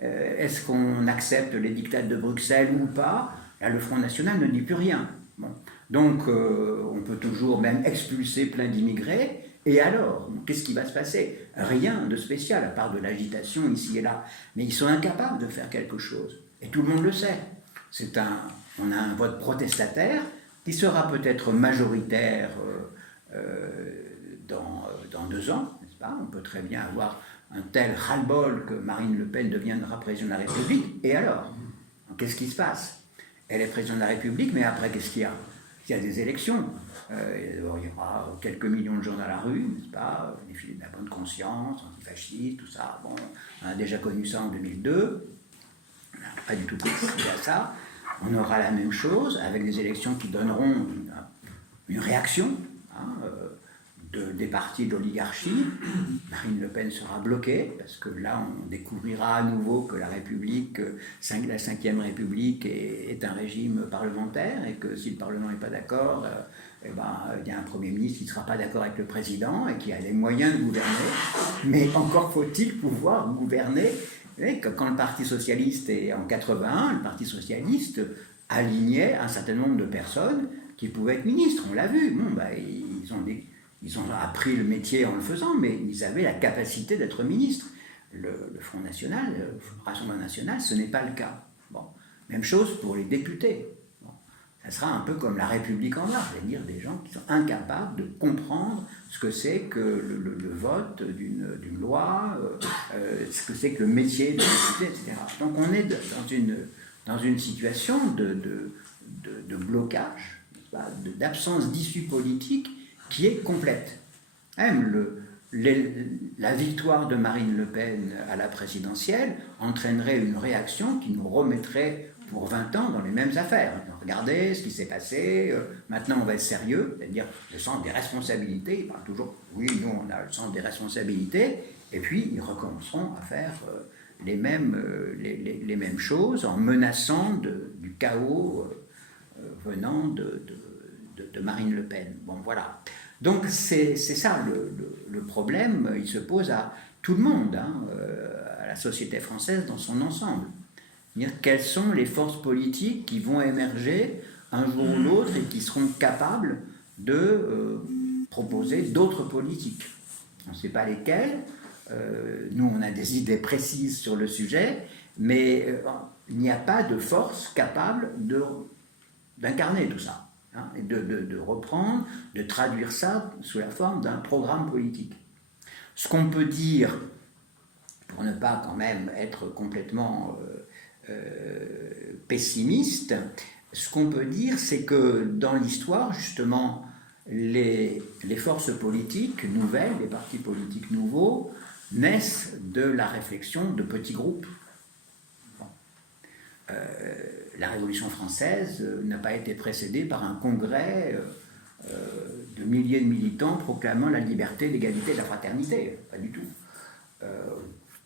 Est-ce qu'on accepte les diktats de Bruxelles ou pas? Là, le Front National ne dit plus rien. Bon. Donc, on peut toujours même expulser plein d'immigrés. Et alors, qu'est-ce qui va se passer? Rien de spécial, à part de l'agitation ici et là. Mais ils sont incapables de faire quelque chose. Et tout le monde le sait. On a un vote protestataire qui sera peut-être majoritaire dans 2 ans, n'est-ce pas? On peut très bien avoir un tel ras-le-bol que Marine Le Pen deviendra présidente de la République. Et alors? Qu'est-ce qui se passe? Elle est présidente de la République, mais après, qu'est-ce qu'il y a? qu'il y a des élections. Il y aura quelques millions de gens dans la rue, n'est-ce pas, défilé de la bonne conscience, antifasciste, tout ça. Bon, on a déjà connu ça en 2002. On n'a pas du tout participé à ça. On aura la même chose avec des élections qui donneront une réaction des partis d'oligarchie. Marine Le Pen sera bloquée, parce que là, on découvrira à nouveau que la République, la Ve République, est un régime parlementaire, et que si le Parlement n'est pas d'accord, il y a un Premier ministre qui ne sera pas d'accord avec le Président, et qui a les moyens de gouverner. Mais encore faut-il pouvoir gouverner. Quand le Parti Socialiste est en 81, le Parti Socialiste alignait un certain nombre de personnes qui pouvaient être ministres. On l'a vu. Bon, ils ont appris le métier en le faisant, mais ils avaient la capacité d'être ministres. Le Front National, le Rassemblement National, ce n'est pas le cas. Bon. Même chose pour les députés. Bon. Ça sera un peu comme la République en marche, c'est-à-dire des gens qui sont incapables de comprendre ce que c'est que le vote d'une loi, ce que c'est que le métier de député, etc. Donc on est dans une situation de blocage, d'absence d'issue politique qui est complète. Même la victoire de Marine Le Pen à la présidentielle entraînerait une réaction qui nous remettrait pour 20 ans dans les mêmes affaires. Regardez ce qui s'est passé, maintenant on va être sérieux, c'est-à-dire le sens des responsabilités. Ils parlent toujours, oui, nous on a le sens des responsabilités, et puis ils recommenceront à faire les mêmes choses en menaçant du chaos venant de Marine Le Pen. Bon, voilà. Donc c'est ça le problème, il se pose à tout le monde, à la société française dans son ensemble. C'est-à-dire quelles sont les forces politiques qui vont émerger un jour ou l'autre et qui seront capables de proposer d'autres politiques. On ne sait pas lesquelles, nous on a des idées précises sur le sujet, mais il n'y a pas de force capable d'incarner tout ça. Et de reprendre, de traduire ça sous la forme d'un programme politique. Ce qu'on peut dire, pour ne pas quand même être complètement pessimiste, ce qu'on peut dire, c'est que dans l'histoire, justement, les forces politiques nouvelles, les partis politiques nouveaux, naissent de la réflexion de petits groupes. Bon. La Révolution française n'a pas été précédée par un congrès de milliers de militants proclamant la liberté, l'égalité et la fraternité. Pas du tout.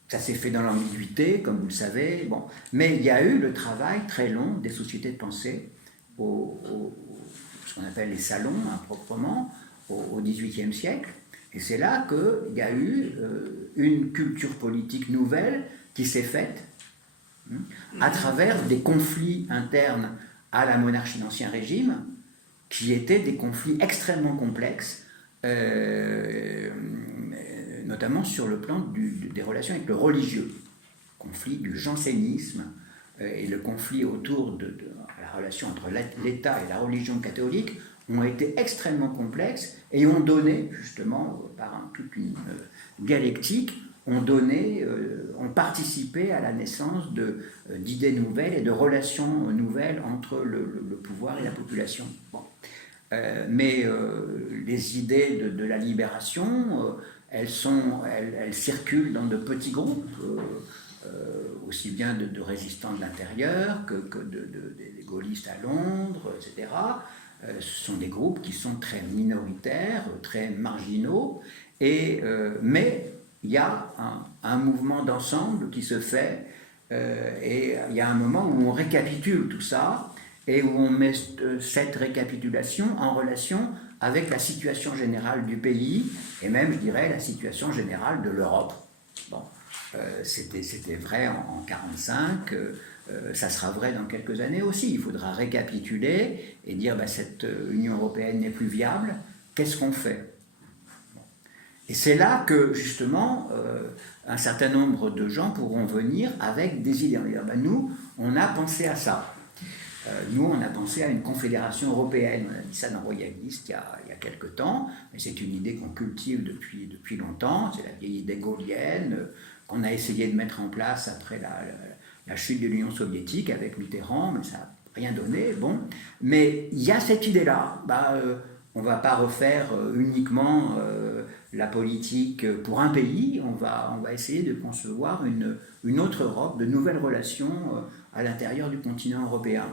Ça s'est fait dans l'ambiguïté, comme vous le savez. Bon. Mais il y a eu le travail très long des sociétés de pensée, ce qu'on appelle les salons, proprement, au XVIIIe siècle. Et c'est là qu'il y a eu une culture politique nouvelle qui s'est faite à travers des conflits internes à la monarchie d'Ancien Régime, qui étaient des conflits extrêmement complexes, notamment sur le plan des relations avec le religieux. Le conflit du jansénisme et le conflit autour de la relation entre l'État et la religion catholique ont été extrêmement complexes et ont donné, justement, par toute une dialectique, ont participé à la naissance d'idées nouvelles et de relations nouvelles entre le pouvoir et la population. Bon. Mais les idées de la libération, elles circulent dans de petits groupes, aussi bien de résistants de l'intérieur que des gaullistes à Londres, etc. Ce sont des groupes qui sont très minoritaires, très marginaux, mais il y a un mouvement d'ensemble qui se fait, et il y a un moment où on récapitule tout ça, et où on met cette récapitulation en relation avec la situation générale du pays, et même, je dirais, la situation générale de l'Europe. Bon, c'était vrai en 1945, ça sera vrai dans quelques années aussi. Il faudra récapituler et dire cette Union européenne n'est plus viable, qu'est-ce qu'on fait ? Et c'est là que, justement, un certain nombre de gens pourront venir avec des idées. On va dire, nous, on a pensé à ça. Nous, on a pensé à une confédération européenne. On a dit ça dans Royaliste il y a quelque temps, mais c'est une idée qu'on cultive depuis longtemps. C'est la vieille idée gaullienne qu'on a essayé de mettre en place après la chute de l'Union soviétique avec Mitterrand, mais ça n'a rien donné, bon. Mais il y a cette idée-là. On ne va pas refaire uniquement la politique pour un pays, on va essayer de concevoir une autre Europe, de nouvelles relations à l'intérieur du continent européen.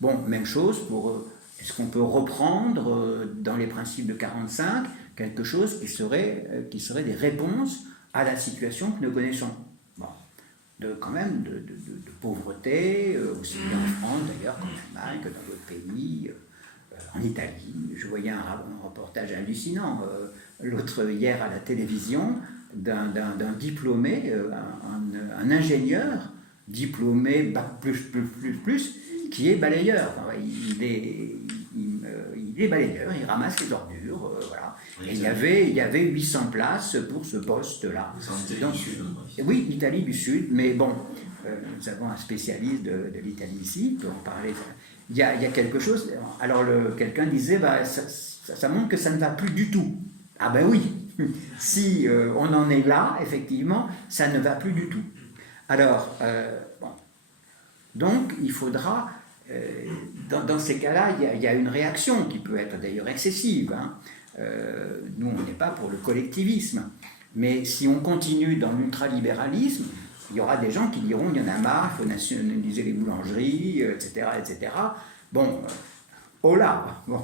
Bon, même chose pour... Est-ce qu'on peut reprendre dans les principes de 1945 quelque chose qui serait des réponses à la situation que nous connaissons? Bon, quand même de pauvreté, aussi bien en France d'ailleurs qu'en Allemagne, que dans d'autres pays, en Italie. Je voyais un reportage hallucinant hier à la télévision d'un diplômé, un ingénieur diplômé Bac++, qui est balayeur. Enfin, il est balayeur, il ramasse les ordures, voilà. Et il y avait 800 places pour ce poste-là. C'est en Italie du Sud. Oui, Italie du Sud, mais bon, nous avons un spécialiste de l'Italie ici pour en parler. Il y a quelque chose. Alors quelqu'un disait, ça montre que ça ne va plus du tout. Ah ben oui, si on en est là, effectivement, ça ne va plus du tout. Alors, bon. Donc il faudra, dans ces cas-là, il y a une réaction qui peut être d'ailleurs excessive. Hein. Nous, on n'est pas pour le collectivisme. Mais si on continue dans l'ultralibéralisme, il y aura des gens qui diront il y en a marre, il faut nationaliser les boulangeries, etc. etc. Bon, oh là, bon,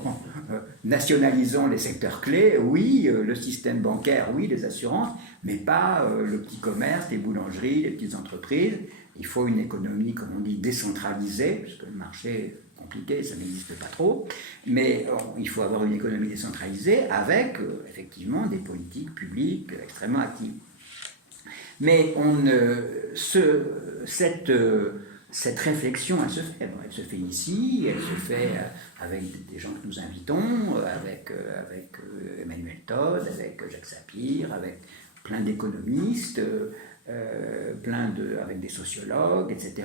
nationalisons les secteurs clés, oui, le système bancaire, oui, les assurances, mais pas le petit commerce, les boulangeries, les petites entreprises. Il faut une économie, comme on dit, décentralisée, parce que le marché est compliqué, ça n'existe pas trop, mais il faut avoir une économie décentralisée avec, effectivement, des politiques publiques extrêmement actives. Mais cette réflexion, elle se fait ici, elle se fait avec des gens que nous invitons, avec Emmanuel Todd, avec Jacques Sapir, avec plein d'économistes, avec des sociologues, etc.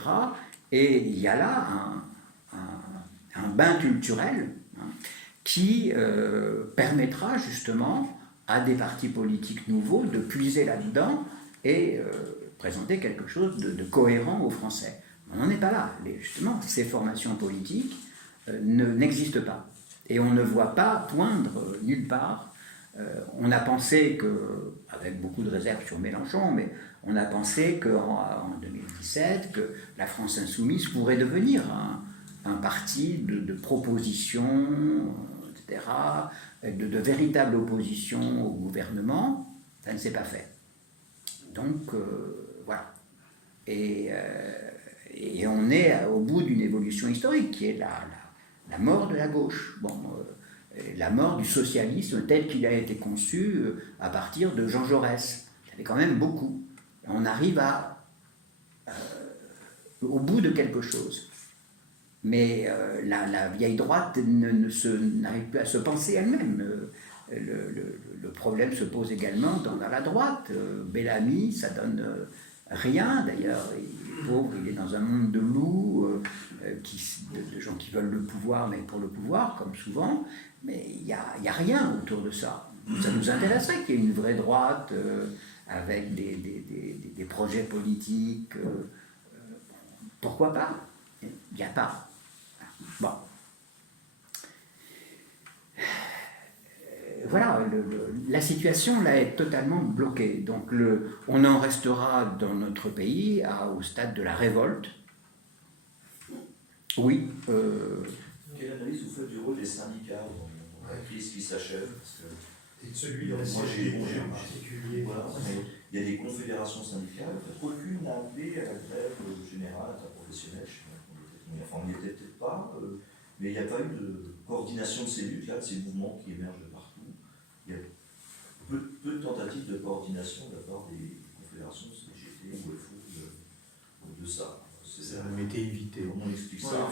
Et il y a là un bain culturel qui permettra justement à des partis politiques nouveaux de puiser là-dedans et présenter quelque chose de cohérent aux Français. On n'en est pas là. Justement, ces formations politiques n'existent pas. Et on ne voit pas poindre nulle part. On a pensé avec beaucoup de réserves sur Mélenchon, mais on a pensé qu'en 2017, que la France insoumise pourrait devenir un parti de proposition, etc., de véritable opposition au gouvernement. Ça ne s'est pas fait. Donc, voilà. Et on est au bout d'une évolution historique qui est la mort de la gauche. Bon, la mort du socialisme tel qu'il a été conçu à partir de Jean Jaurès. Il y avait quand même beaucoup. On arrive au bout de quelque chose. Mais la vieille droite n'arrive plus à se penser elle-même. Le problème se pose également dans la droite. Bellamy, ça donne rien. D'ailleurs, pauvre, il est dans un monde de loups, de gens qui veulent le pouvoir, mais pour le pouvoir, comme souvent. Mais il n'y a rien autour de ça. Ça nous intéresserait qu'il y ait une vraie droite avec des projets politiques. Pourquoi pas? Il n'y a pas. Bon. Voilà, la situation là est totalement bloquée. Donc on en restera dans notre pays au stade de la révolte. Oui. Quelle analyse vous faites du rôle des syndicats dans la crise qui s'achève? Et celui de la moi, CGT en particulier. Voilà, il y a des confédérations syndicales, aucune n'a appelé à la grève générale interprofessionnelle. Enfin, on n'y était peut-être pas, mais il n'y a pas eu de coordination de ces luttes, là, de ces mouvements qui émergent de partout. Il y a peu de tentatives de coordination de la part des confédérations, CGT ou FO, de ça. Ça a même été évité. Comment on explique ça?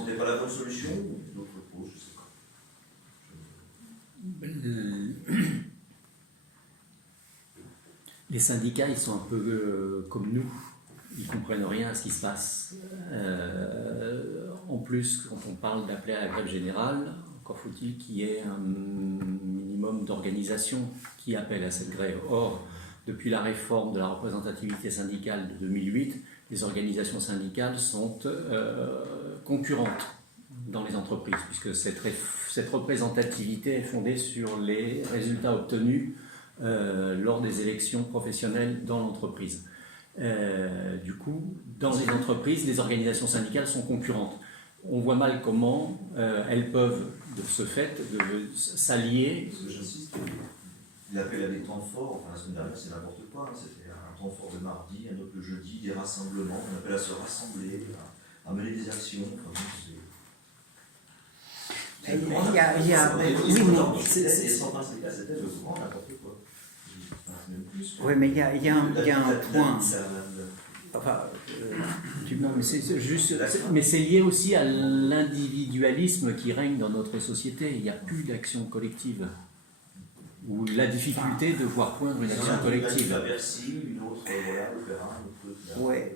C'était pas la bonne solution ou d'autres causes, je sais pas. Les syndicats, ils sont un peu comme nous. Ils ne comprennent rien à ce qui se passe. En plus, quand on parle d'appeler à la grève générale, encore faut-il qu'il y ait un minimum d'organisation qui appelle à cette grève. Or, depuis la réforme de la représentativité syndicale de 2008, les organisations syndicales sont concurrentes dans les entreprises, puisque cette représentativité est fondée sur les résultats obtenus lors des élections professionnelles dans l'entreprise. Du coup, dans les entreprises, les organisations syndicales sont concurrentes. On voit mal comment elles peuvent, de ce fait, s'allier. Parce que j'insiste, il appelle à des temps forts, enfin la semaine dernière c'est n'importe quoi, hein, c'était un temps fort le mardi, un autre le jeudi, des rassemblements, on appelle à se rassembler, à mener des actions. Enfin, Il y a c'était le grand n'importe quoi. oui, mais il y a un point. Enfin, Non, mais c'est juste, mais c'est lié aussi à l'individualisme qui règne dans notre société. Il n'y a plus d'action collective. Ou la difficulté de voir poindre une action collective. Une à Bercy, une autre, voilà, l'opéra, un autre. ouais.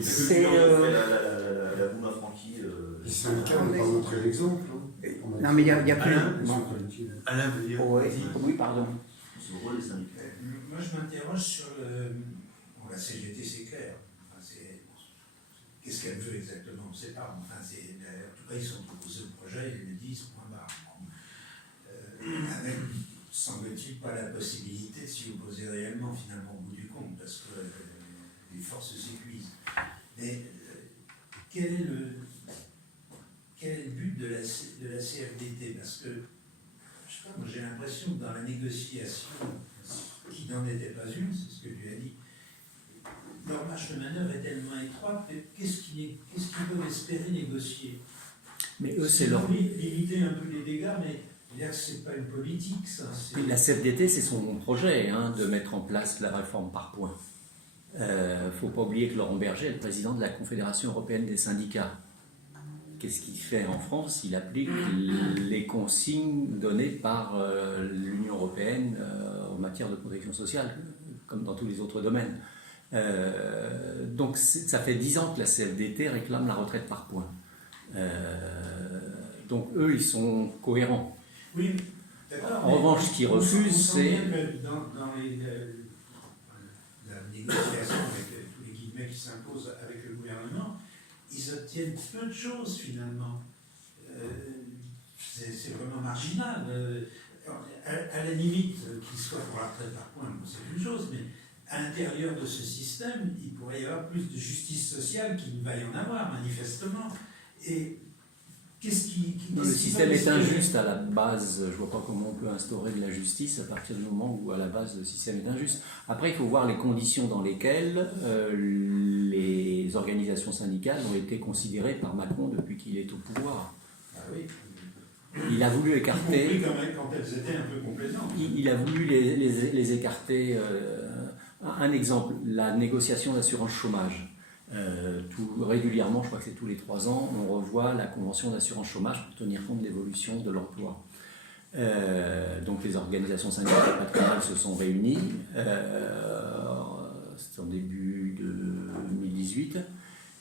C'est la Bouma Francky. Les syndicats n'ont pas montré l'exemple. Hein. Non, mais il y a plus. Alain veut dire. Oui, pardon. C'est le rôle des syndicats. Moi, je m'interroge sur le. Bon, la CGT, c'est clair. Enfin, qu'est-ce qu'elle veut exactement? On ne sait pas. Enfin, en tout cas, ils sont proposés au projet, ils le disent, point barre. Avec, semble-t-il, pas la possibilité de s'y opposer réellement, finalement, au bout du compte, parce que les forces s'épuisent. Mais quel est le but de la CFDT? Parce que, je sais pas, moi j'ai l'impression que dans la négociation, qui n'en était pas une, c'est ce que tu as dit, leur marge de manœuvre est tellement étroite, qu'est-ce qu'ils peuvent espérer négocier? Mais eux, c'est leur. Limiter un peu les dégâts, mais là, c'est pas une politique, ça. La CFDT, c'est son projet de mettre en place la réforme par points. Il ne faut pas oublier que Laurent Berger est le président de la Confédération européenne des syndicats. Qu'est-ce qu'il fait en France? Il applique les consignes données par l'Union européenne en matière de protection sociale, comme dans tous les autres domaines. Donc ça fait 10 ans que la CFDT réclame la retraite par points. Donc eux, ils sont cohérents. Oui, d'accord. En revanche, ce qu'ils refusent, c'est... Dans la négociation avec tous les guillemets qui s'imposent avec le gouvernement, ils obtiennent peu de choses finalement. C'est vraiment marginal. À la limite, qu'ils soient pour la retraite par points, c'est une chose, mais à l'intérieur de ce système, il pourrait y avoir plus de justice sociale qu'il ne va y en avoir, manifestement. Et le système est injuste à la base. Je ne vois pas comment on peut instaurer de la justice à partir du moment où à la base le système est injuste. Après, il faut voir les conditions dans lesquelles les organisations syndicales ont été considérées par Macron depuis qu'il est au pouvoir. Ah oui. Il a voulu écarter... Quand elles étaient un peu complaisantes. Il a voulu les écarter. Un exemple, la négociation d'assurance chômage. Régulièrement, je crois que c'est tous les 3 ans, on revoit la convention d'assurance chômage pour tenir compte de l'évolution de l'emploi. Donc les organisations syndicales et patronales se sont réunies, c'est en début de 2018,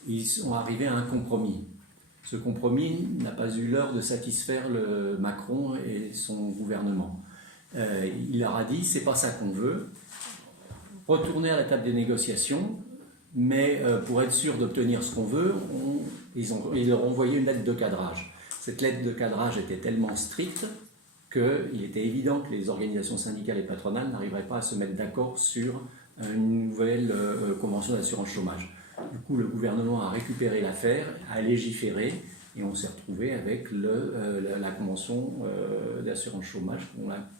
ils sont arrivés à un compromis. Ce compromis n'a pas eu l'heure de satisfaire Macron et son gouvernement. Il leur a dit, c'est pas ça qu'on veut, retournez à la table des négociations, mais pour être sûr d'obtenir ce qu'on veut, ils leur ont envoyé une lettre de cadrage. Cette lettre de cadrage était tellement stricte qu'il était évident que les organisations syndicales et patronales n'arriveraient pas à se mettre d'accord sur une nouvelle convention d'assurance chômage. Du coup, le gouvernement a récupéré l'affaire, a légiféré, et on s'est retrouvé avec la convention d'assurance chômage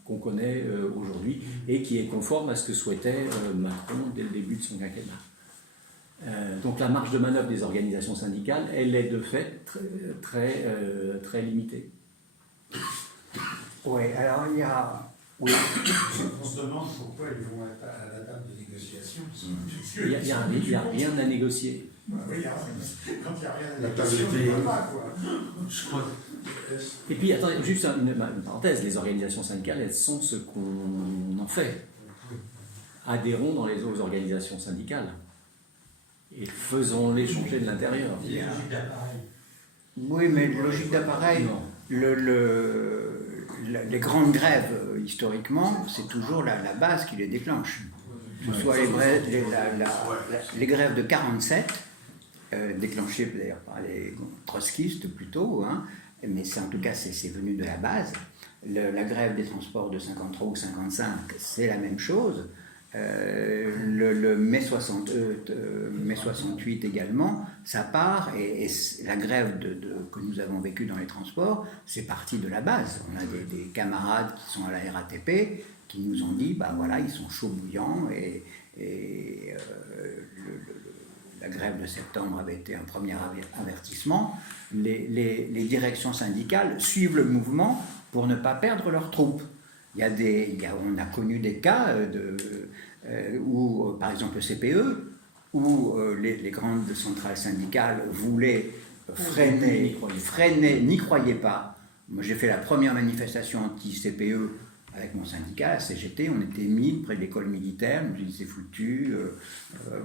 qu'on connaît aujourd'hui et qui est conforme à ce que souhaitait Macron dès le début de son quinquennat. Donc la marge de manœuvre des organisations syndicales, elle est de fait très limitée. Oui, alors il y a... Oui. On se demande pourquoi ils vont être à la table de négociation. Il n'y a rien à négocier. Oui, quand il n'y a rien à La négocier, on table ne va pas, quoi. Je crois. Et puis, attendez, juste une parenthèse, les organisations syndicales, elles sont ce qu'on en fait. Adhérons dans les autres organisations syndicales. Et faisons-les changer de l'intérieur. Oui, mais logique d'appareil, les grandes grèves, historiquement, c'est toujours la base qui les déclenche. Que ce soit les grèves de 47, déclenché d'ailleurs par les trotskistes plutôt, hein, mais c'est en tout cas c'est venu de la base. La grève des transports de 53 ou 55, c'est la même chose. Le mai 68 également, ça part, et la grève que nous avons vécue dans les transports, c'est parti de la base. On a des camarades qui sont à la RATP qui nous ont dit, bah voilà, ils sont chauds bouillants, la grève de septembre avait été un premier avertissement. Les directions syndicales suivent le mouvement pour ne pas perdre leurs troupes. On a connu des cas où, par exemple, le CPE, où les grandes centrales syndicales voulaient freiner, n'y croyaient pas. Moi, j'ai fait la première manifestation anti-CPE avec mon syndicat, la CGT, on était 1000 près de l'école militaire, je me suis dit c'est foutu,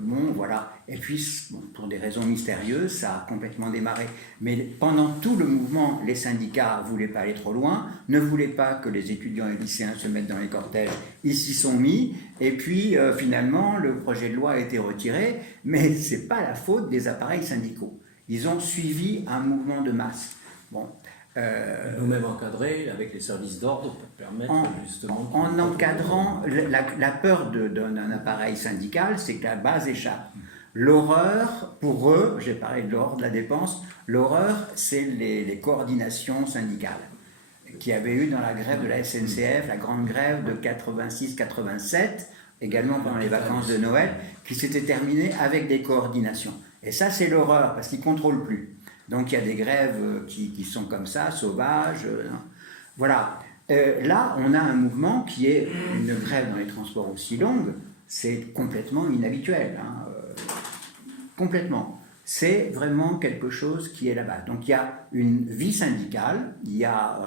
bon voilà. Et puis, bon, pour des raisons mystérieuses, ça a complètement démarré. Mais pendant tout le mouvement, les syndicats ne voulaient pas aller trop loin, ne voulaient pas que les étudiants et lycéens se mettent dans les cortèges, ils s'y sont mis, et puis finalement, le projet de loi a été retiré, mais ce n'est pas la faute des appareils syndicaux. Ils ont suivi un mouvement de masse. Bon. Nous-mêmes encadrés avec les services d'ordre pour permettre justement... En encadrant, la peur d'un appareil syndical, c'est que la base échappe. L'horreur, pour eux, j'ai parlé de l'horreur de la dépense, l'horreur, c'est les coordinations syndicales qu'il y avait eu dans la grève de la SNCF, la grande grève de 86-87, également pendant les vacances de Noël, qui s'était terminée avec des coordinations. Et ça, c'est l'horreur, parce qu'ils ne contrôlent plus. Donc il y a des grèves qui sont comme ça, sauvages. Voilà. Là, on a un mouvement qui est une grève dans les transports aussi longue, c'est complètement inhabituel. Hein, complètement. C'est vraiment quelque chose qui est là-bas. Donc il y a une vie syndicale, il y a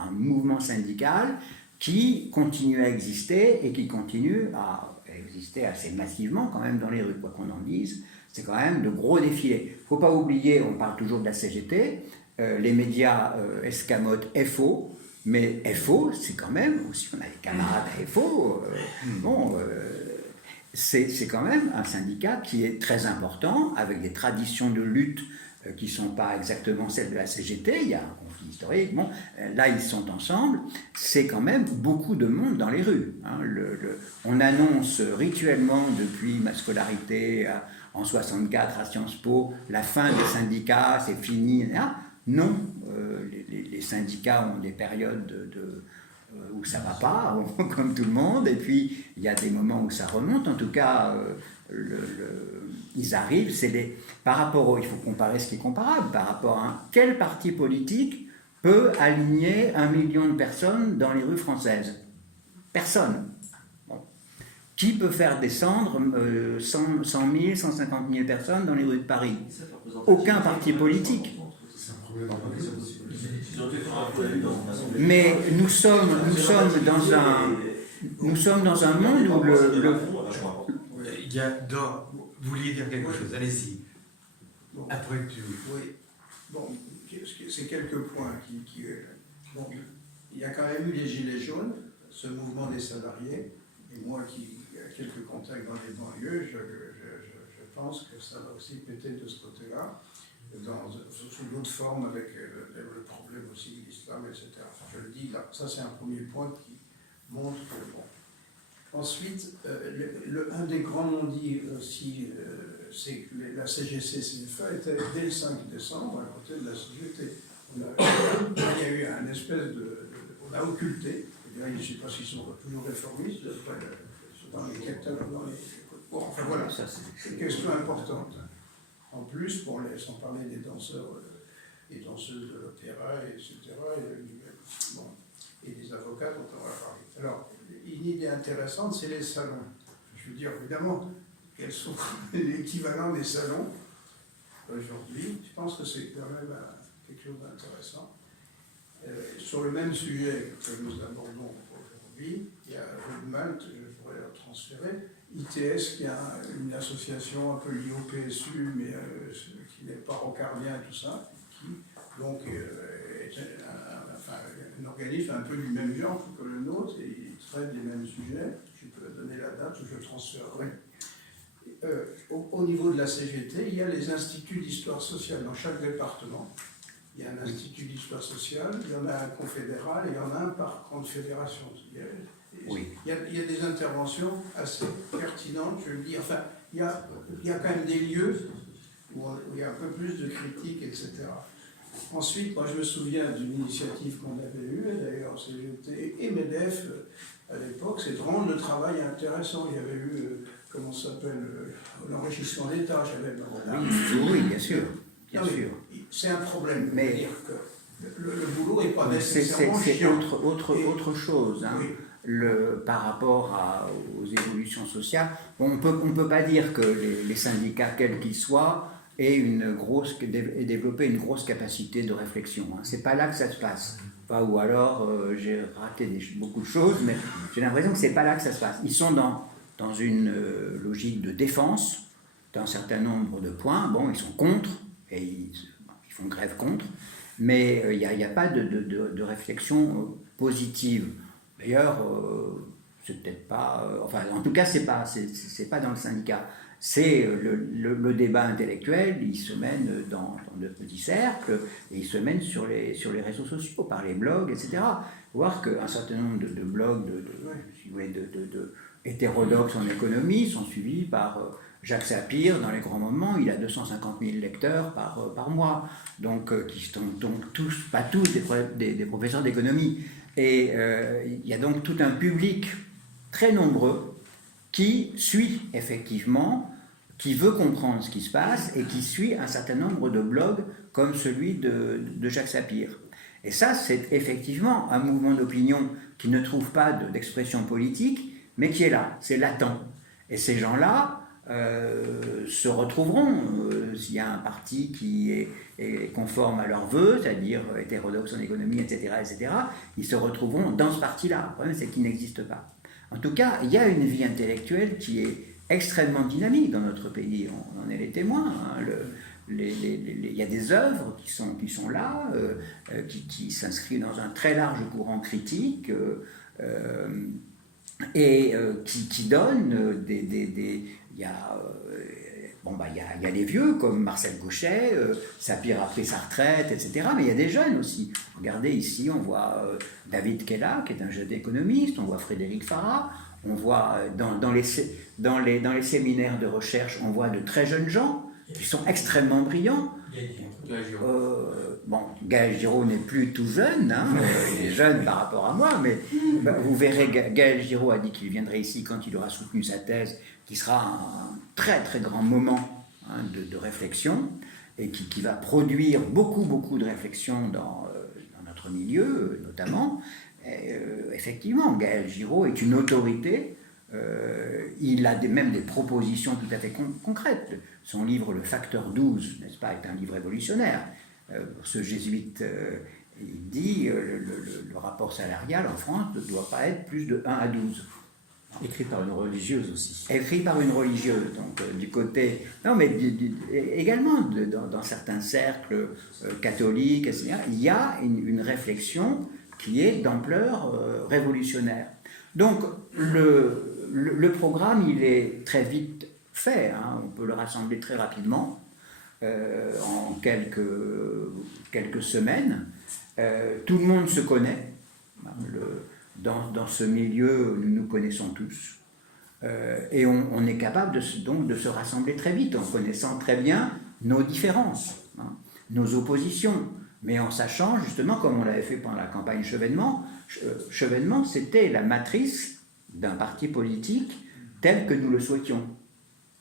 un mouvement syndical qui continue à exister et qui continue à exister assez massivement quand même dans les rues, quoi qu'on en dise. C'est quand même de gros défilés. Il ne faut pas oublier, on parle toujours de la CGT, les médias escamotent FO, mais FO, c'est quand même, aussi on a des camarades à FO, c'est quand même un syndicat qui est très important, avec des traditions de lutte qui ne sont pas exactement celles de la CGT, il y a un conflit historique, bon, là ils sont ensemble, c'est quand même beaucoup de monde dans les rues. Hein, on annonce rituellement depuis ma scolarité en 64 à Sciences Po, la fin des syndicats, c'est fini. Non, les syndicats ont des périodes où ça ne va pas, comme tout le monde, et puis il y a des moments où ça remonte. En tout cas, ils arrivent, par rapport il faut comparer ce qui est comparable, par rapport à quel parti politique peut aligner 1 million de personnes dans les rues françaises? Personne. Qui peut faire descendre 100 000, 150 000 personnes dans les rues de Paris? Aucun parti politique. Mais nous sommes dans un monde où Il y a vous vouliez dire quelque chose, allez-y. Après tu... Oui. Bon, c'est quelques points bon, il y a quand même eu les Gilets jaunes, ce mouvement des salariés, et moi qui ai quelques contacts dans les banlieues, je pense que ça va aussi péter de ce côté-là, sous d'autres formes avec le problème aussi de l'islam, etc. Je le dis là, ça c'est un premier point qui montre que bon. Ensuite, un des grands non-dits aussi, c'est que la CGC-CFA était dès le 5 décembre à côté de la CGT. Il y a eu un espèce on a occulté, je ne sais pas s'ils sont toujours réformistes, dans les bon, enfin voilà, c'est une question importante. En plus, sans parler des danseurs et danseuses de l'opéra, etc., et des avocats dont on va parler. Alors, une idée intéressante, c'est les salons. Je veux dire, évidemment, quels sont l'équivalent des salons aujourd'hui? Je pense que c'est quand même quelque chose d'intéressant. Sur le même sujet que nous abordons aujourd'hui, il y a Rue de Malte, je pourrais le transférer, ITS, qui est une association un peu liée au PSU, mais qui n'est pas rocardien et tout ça, qui donc est un organisme un peu du même genre que le nôtre, et il traite les mêmes sujets. Je peux donner la date, je transférerai. au niveau de la CGT, il y a les instituts d'histoire sociale dans chaque département. Il y a un institut d'histoire sociale, il y en a un confédéral, et il y en a un par confédération. Oui. Il y a des interventions assez pertinentes, je le dis. Enfin, il y a quand même des lieux où il y a un peu plus de critiques, etc. Ensuite, moi je me souviens d'une initiative qu'on avait eue, d'ailleurs CGT et MEDEF à l'époque, c'est de rendre le travail intéressant. Il y avait eu, comment ça s'appelle, l'enrichissement des tâches avec Oui, bien sûr. Bien non, sûr. C'est un problème, Mais dire que le boulot n'est pas c'est nécessairement chiant. autre chose. Hein. Oui. Par rapport aux évolutions sociales, on peut pas dire que les syndicats, quels qu'ils soient, aient développé une grosse capacité de réflexion. Hein. C'est pas là que ça se passe. Enfin, ou alors j'ai raté beaucoup de choses, mais j'ai l'impression que c'est pas là que ça se passe. Ils sont dans une logique de défense d'un certain nombre de points. Bon, ils sont contre et ils font grève contre, mais il n'y a pas de réflexion positive. D'ailleurs, c'est peut-être pas... enfin, en tout cas, c'est pas dans le syndicat. C'est le débat intellectuel, il se mène dans de petits cercles, et il se mène sur les réseaux sociaux, par les blogs, etc. Voir qu'un certain nombre de blogs si vous voulez, hétérodoxes en économie sont suivis par Jacques Sapir dans les grands moments. Il a 250 000 lecteurs par mois, donc qui sont donc pas tous des professeurs d'économie. Et il y a donc tout un public très nombreux qui suit effectivement, qui veut comprendre ce qui se passe et qui suit un certain nombre de blogs comme celui de Jacques Sapir. Et ça, c'est effectivement un mouvement d'opinion qui ne trouve pas d'expression politique, mais qui est là, c'est latent. Et ces gens-là se retrouveront s'il y a un parti qui est conforme à leurs vœux, c'est-à-dire hétérodoxe en économie, etc., etc., ils se retrouveront dans ce parti-là. Le problème, c'est qu'il n'existe pas. En tout cas, il y a une vie intellectuelle qui est extrêmement dynamique dans notre pays. On en est les témoins. Hein. Il y a des œuvres qui sont là, qui s'inscrivent dans un très large courant critique et qui donnent il y a les vieux comme Marcel Gauchet, Sapir a pris sa retraite, etc. Mais il y a des jeunes aussi. Regardez ici, on voit David Kella, qui est un jeune économiste, on voit Frédéric Farah, on voit dans les séminaires de recherche, on voit de très jeunes gens qui sont extrêmement brillants. Gaël Giraud n'est plus tout jeune, hein, il est jeune par rapport à moi, mais vous verrez, Gaël Giraud a dit qu'il viendrait ici quand il aura soutenu sa thèse, qui sera un très très grand moment de réflexion, et qui va produire beaucoup de réflexion dans notre milieu, notamment. Effectivement, Gaël Giraud est une autorité, il a même des propositions tout à fait concrètes. Son livre « Le facteur 12 », n'est-ce pas, est un livre révolutionnaire. Ce jésuite, il dit le rapport salarial en France ne doit pas être plus de 1 à 12. Écrit par une religieuse aussi. Écrit par une religieuse, donc du côté... Non, mais également dans certains cercles catholiques, etc., il y a une réflexion qui est d'ampleur révolutionnaire. Donc le programme, il est très vite fait, hein, on peut le rassembler très rapidement, en quelques semaines. Tout le monde se connaît. Dans ce milieu, nous nous connaissons tous. Et on est capable donc de se rassembler très vite, en connaissant très bien nos différences, hein, nos oppositions, mais en sachant justement, comme on l'avait fait pendant la campagne Chevènement, c'était la matrice d'un parti politique tel que nous le souhaitions.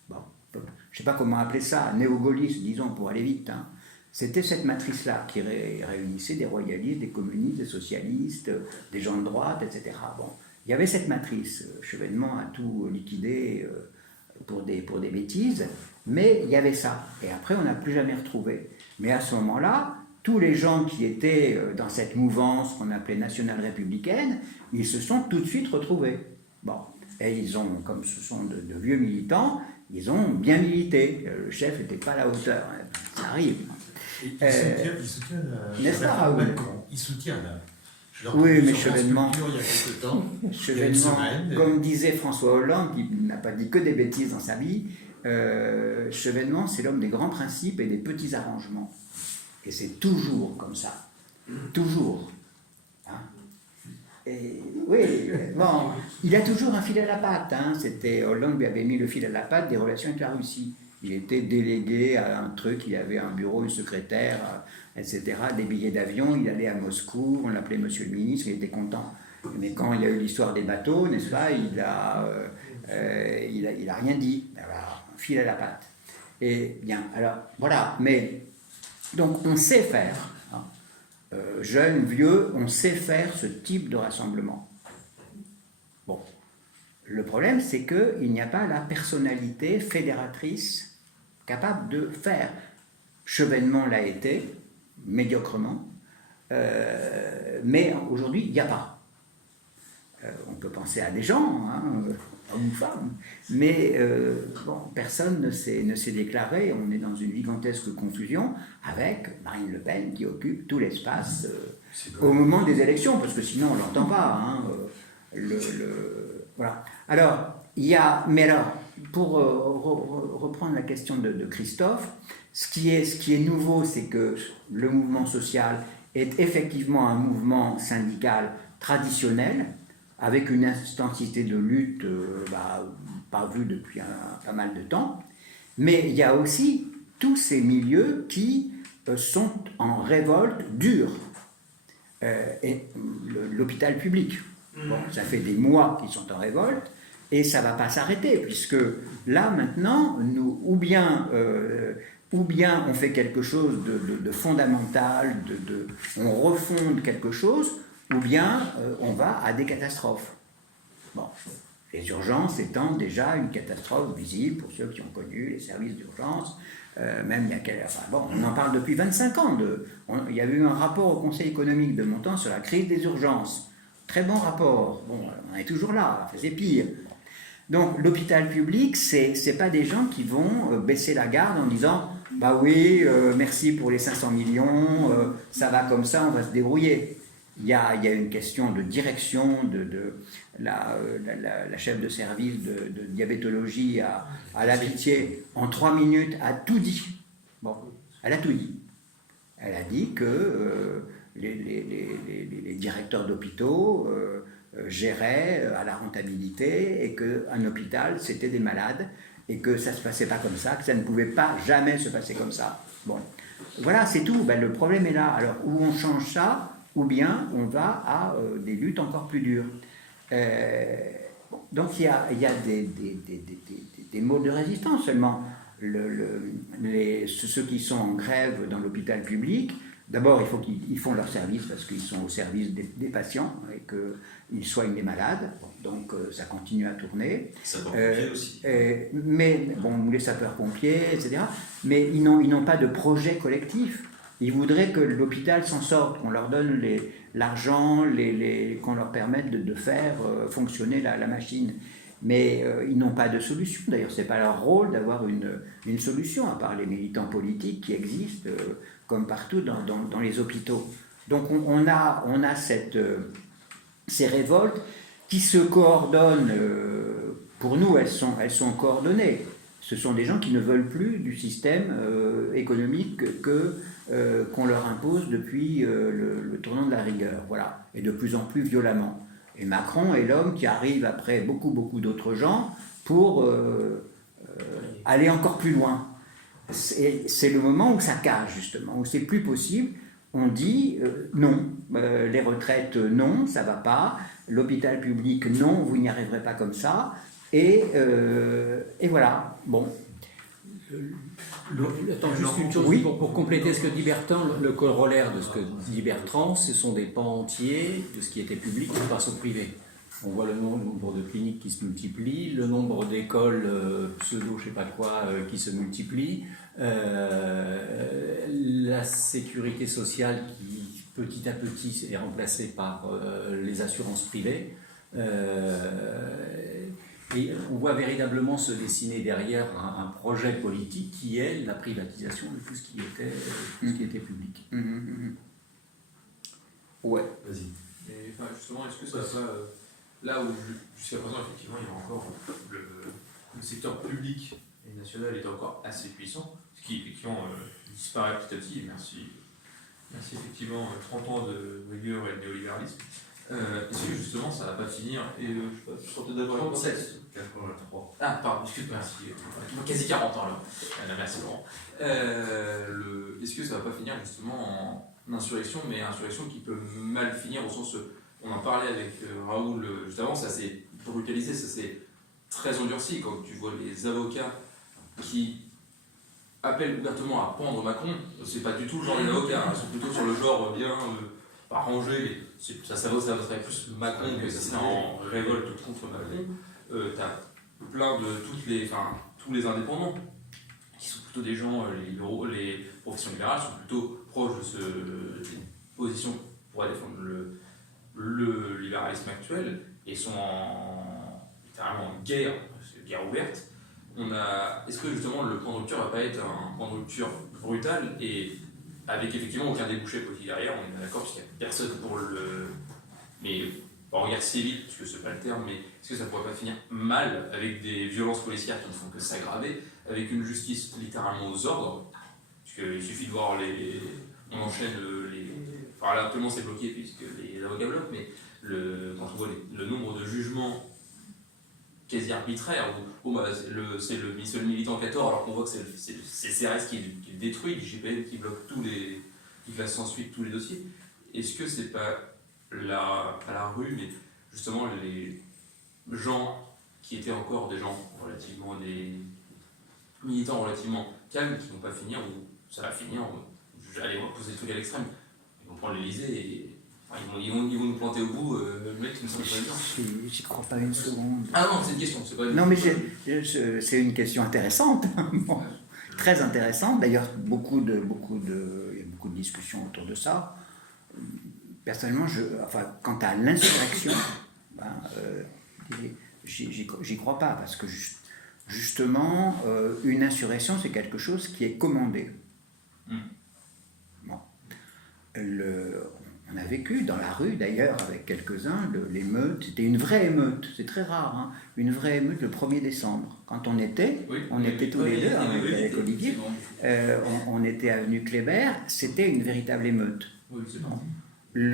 Bon, je ne sais pas comment appeler ça, néo-gaulliste, disons, pour aller vite. Hein. C'était cette matrice-là qui réunissait des royalistes, des communistes, des socialistes, des gens de droite, etc. Bon, il y avait cette matrice. Chevènement a tout liquidé pour des bêtises, mais il y avait ça. Et après, on n'a plus jamais retrouvé. Mais à ce moment-là, tous les gens qui étaient dans cette mouvance qu'on appelait nationale républicaine, ils se sont tout de suite retrouvés. Bon, et ils ont, comme ce sont de vieux militants, ils ont bien milité. Le chef n'était pas à la hauteur. Hein. Ça arrive. Il soutient n'est-ce pas, Raoul ? Il soutient oui, mais Chevènement, il y a quelque temps, Chevènement, comme disait François Hollande, qui n'a pas dit que des bêtises dans sa vie, Chevènement, c'est l'homme des grands principes et des petits arrangements. Et c'est toujours comme ça. Toujours. Hein. Et, oui, bon, il a toujours un fil à la patte. Hein. C'était Hollande lui avait mis le fil à la patte des relations avec la Russie. Il était délégué à un truc, il avait un bureau, une secrétaire, etc., des billets d'avion, il allait à Moscou, on l'appelait Monsieur le ministre, il était content. Mais quand il y a eu l'histoire des bateaux, n'est-ce pas, il a rien dit. Alors, un fil à la patte. Et bien, alors, voilà, mais, donc on sait faire, hein, jeunes, vieux, on sait faire ce type de rassemblement. Bon, le problème, c'est qu'il n'y a pas la personnalité fédératrice capable de faire. Chevènement l'a été, médiocrement, mais aujourd'hui, il n'y a pas. On peut penser à des gens, hein, hommes ou femmes, mais bon, personne ne s'est déclaré. On est dans une gigantesque confusion avec Marine Le Pen qui occupe tout l'espace au moment des élections, parce que sinon on ne l'entend pas. Hein, voilà. Alors, il y a, mais alors, pour reprendre la question de Christophe, ce qui est nouveau, c'est que le mouvement social est effectivement un mouvement syndical traditionnel, avec une intensité de lutte pas vue depuis pas mal de temps, mais il y a aussi tous ces milieux qui sont en révolte dure. Et l'hôpital public, bon, ça fait des mois qu'ils sont en révolte, et ça ne va pas s'arrêter, puisque là, maintenant, nous, ou bien on fait quelque chose de fondamental, on refonde quelque chose, ou bien on va à des catastrophes. Bon, les urgences étant déjà une catastrophe visible pour ceux qui ont connu les services d'urgence, même il y a bon, on en parle depuis 25 ans. Il y a eu un rapport au Conseil économique de Montand sur la crise des urgences. Très bon rapport. Bon, on est toujours là, c'est pire. Donc l'hôpital public, c'est pas des gens qui vont baisser la garde en disant « bah oui, merci pour les 500 millions, ça va comme ça, on va se débrouiller ». Il y a une question de direction, la chef de service de diabétologie à l'Amitié, en 3 minutes, a tout dit. Bon, elle a tout dit. Elle a dit que les directeurs d'hôpitaux géraient à la rentabilité et qu'un hôpital, c'était des malades et que ça ne se passait pas comme ça, que ça ne pouvait pas jamais se passer comme ça. Bon, voilà, c'est tout. Ben, le problème est là. Alors, où on change ça, ou bien on va à des luttes encore plus dures. Donc il y a des mots de résistance seulement. Ceux qui sont en grève dans l'hôpital public, d'abord il faut qu'ils font leur service parce qu'ils sont au service des patients et qu'ils soignent les malades, donc ça continue à tourner. Sapeurs-pompiers aussi. Mais bon, les sapeurs-pompiers, etc. Mais ils n'ont pas de projet collectif. Ils voudraient que l'hôpital s'en sorte, qu'on leur donne l'argent, qu'on leur permette de faire fonctionner la machine. Mais ils n'ont pas de solution. D'ailleurs, ce n'est pas leur rôle d'avoir une solution, à part les militants politiques qui existent comme partout dans les hôpitaux. Donc on a ces révoltes qui se coordonnent. Pour nous, elles sont coordonnées. Ce sont des gens qui ne veulent plus du système économique qu'on leur impose depuis le tournant de la rigueur, voilà, et de plus en plus violemment. Et Macron est l'homme qui arrive après beaucoup d'autres gens pour aller encore plus loin. C'est le moment où ça casse, justement, où c'est plus possible. On dit non, les retraites, non, ça va pas, l'hôpital public, non, vous n'y arriverez pas comme ça, et voilà, bon. Attends, juste une chose, oui. Pour compléter ce que dit Bertrand, le corollaire de ce que dit Bertrand, ce sont des pans entiers de ce qui était public qui passe au privé. On voit le nombre de cliniques qui se multiplient, le nombre d'écoles pseudo, je sais pas quoi, qui se multiplient, la sécurité sociale qui petit à petit est remplacée par les assurances privées. Et on voit véritablement se dessiner derrière un projet politique qui est la privatisation de tout ce qui était public. Ouais. Vas-y. Mais enfin, justement, est-ce que ça va là où jusqu'à présent effectivement il y a encore le secteur public et national est encore assez puissant, ce qui effectivement disparaît petit à petit, merci effectivement 30 ans de rigueur et de néolibéralisme. Est-ce que justement ça va pas finir, et je suis peut-être d'accord avec 37. 83. Ah, pardon, excuse-moi, quasi 40 ans là. Merci Laurent. Est-ce que ça va pas finir justement en insurrection, mais insurrection qui peut mal finir au sens, on en parlait avec Raoul juste avant, ça s'est brutalisé, ça s'est très endurci quand tu vois les avocats qui appellent ouvertement à pendre Macron. C'est pas du tout le genre des avocats, ils sont plutôt sur le genre bien pas rangé, ça serait plus Macron que ça serait en révolte contre Macron. T'as plein de tous les indépendants qui sont plutôt des gens, les libéraux, les professions libérales sont plutôt proches des positions pour défendre le libéralisme actuel et sont littéralement en guerre ouverte. Est-ce que justement le point de rupture va pas être un point de rupture brutal et avec effectivement aucun débouché politique derrière, on est bien d'accord, puisqu'il n'y a personne pour mais pas en guerre civile, parce que c'est pas le terme, mais est-ce que ça pourrait pas finir mal avec des violences policières qui ne font que s'aggraver, avec une justice littéralement aux ordres, puisqu'il suffit de voir on enchaîne enfin là actuellement c'est bloqué puisque les avocats bloquent, mais quand on voit le nombre de jugements quasi arbitraires, où c'est le seul militant qui a tort, alors qu'on voit que c'est le CRS qui le détruit, l'IGPN qui bloque qui classe sans suite tous les dossiers. Est-ce que c'est pas pas la rue, mais justement les gens qui étaient encore des gens relativement, des militants relativement calmes, qui ne vont pas finir, ou ça va finir, allez, on va poser le truc à l'extrême, ils vont prendre l'Elysée et ils vont nous planter au bout, le mec qui ne semble pas bien. J'y crois pas une seconde. Ah non, c'est une question, c'est pas une... Non, mais c'est une question intéressante, bon, très intéressante. D'ailleurs, il y a beaucoup de discussions autour de ça. Personnellement, quant à l'insurrection, j'y crois pas, parce que justement, une insurrection, c'est quelque chose qui est commandé. Bon. On a vécu dans la rue, d'ailleurs, avec quelques-uns, l'émeute. C'était une vraie émeute, c'est très rare, hein, une vraie émeute le 1er décembre. Quand on était, tous les deux, avec Olivier, on était à avenue Kléber, c'était une véritable émeute. Oui, c'est bon. Il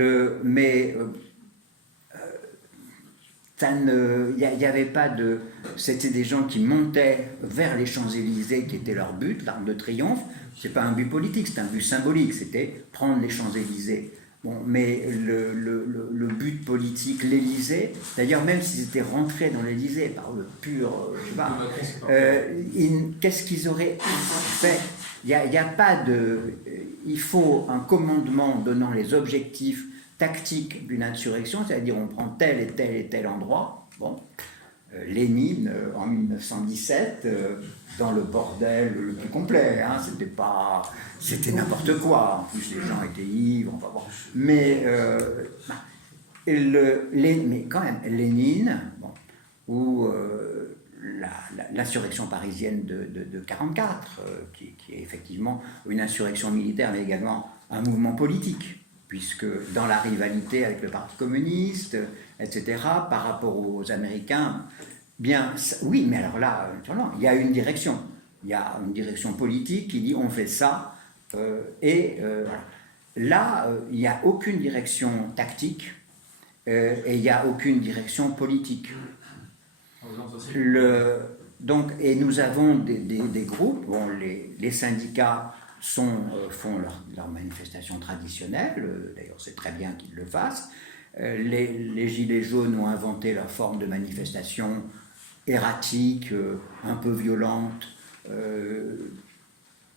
n'y avait pas de... C'était des gens qui montaient vers les Champs-Élysées, qui était leur but, l'Arc de Triomphe. Ce n'est pas un but politique, c'est un but symbolique, c'était prendre les Champs-Élysées. Bon, mais le but politique, l'Élysée, d'ailleurs, même s'ils étaient rentrés dans l'Élysée par le pur... je sais pas, qu'est-ce qu'ils auraient fait? Il y a pas de... Il faut un commandement donnant les objectifs tactiques d'une insurrection, c'est-à-dire on prend tel et tel et tel endroit. Bon, Lénine, en 1917, dans le bordel le plus complet, hein, c'était n'importe quoi. En plus, les gens étaient ivres, enfin bon. Mais quand même, Lénine, bon, ou l'insurrection parisienne de 1944, qui est effectivement une insurrection militaire, mais également un mouvement politique, puisque dans la rivalité avec le Parti communiste, etc., par rapport aux Américains, bien, oui, mais alors là, il y a une direction. Il y a une direction politique qui dit on fait ça, voilà. Là, il n'y a aucune direction tactique et il n'y a aucune direction politique. Et nous avons des groupes, bon, les syndicats font leur manifestation traditionnelle, d'ailleurs c'est très bien qu'ils le fassent. Les Gilets jaunes ont inventé leur forme de manifestation erratique, un peu violente,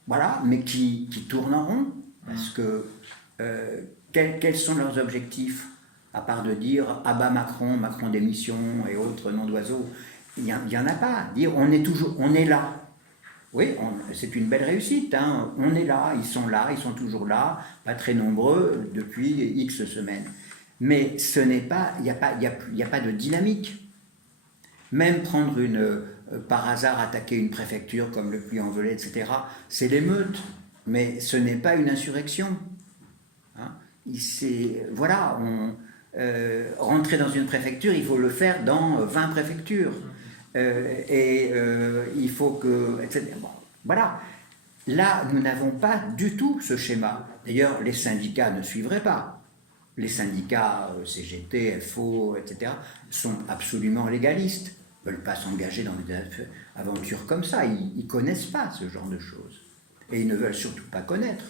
voilà, mais qui tourne en rond, parce que quels sont leurs objectifs, à part de dire « abat Macron, Macron démission » et autres noms d'oiseaux? Il n'y en a pas. Dire « on est là ». Oui, c'est une belle réussite, hein. On est là, ils sont toujours là, pas très nombreux depuis X semaines. Mais ce n'est pas, il n'y a pas de dynamique. Même prendre par hasard attaquer une préfecture comme le Puy-en-Velay, etc., c'est l'émeute, mais ce n'est pas une insurrection. Hein. Rentrer dans une préfecture, il faut le faire dans 20 préfectures. il faut que... etc. Bon, voilà. Là, nous n'avons pas du tout ce schéma. D'ailleurs, les syndicats ne suivraient pas. Les syndicats CGT, FO, etc., sont absolument légalistes. Ils ne veulent pas s'engager dans des aventures comme ça. Ils ne connaissent pas ce genre de choses. Et ils ne veulent surtout pas connaître.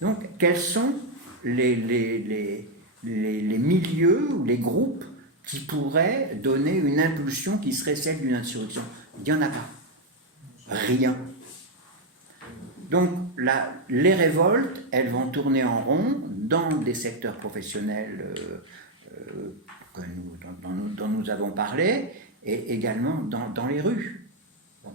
Donc, quels sont les milieux ou les groupes qui pourraient donner une impulsion qui serait celle d'une insurrection? Il n'y en a pas. Rien. Donc, les révoltes, elles vont tourner en rond dans des secteurs professionnels dont nous avons parlé, et également dans les rues. Bon.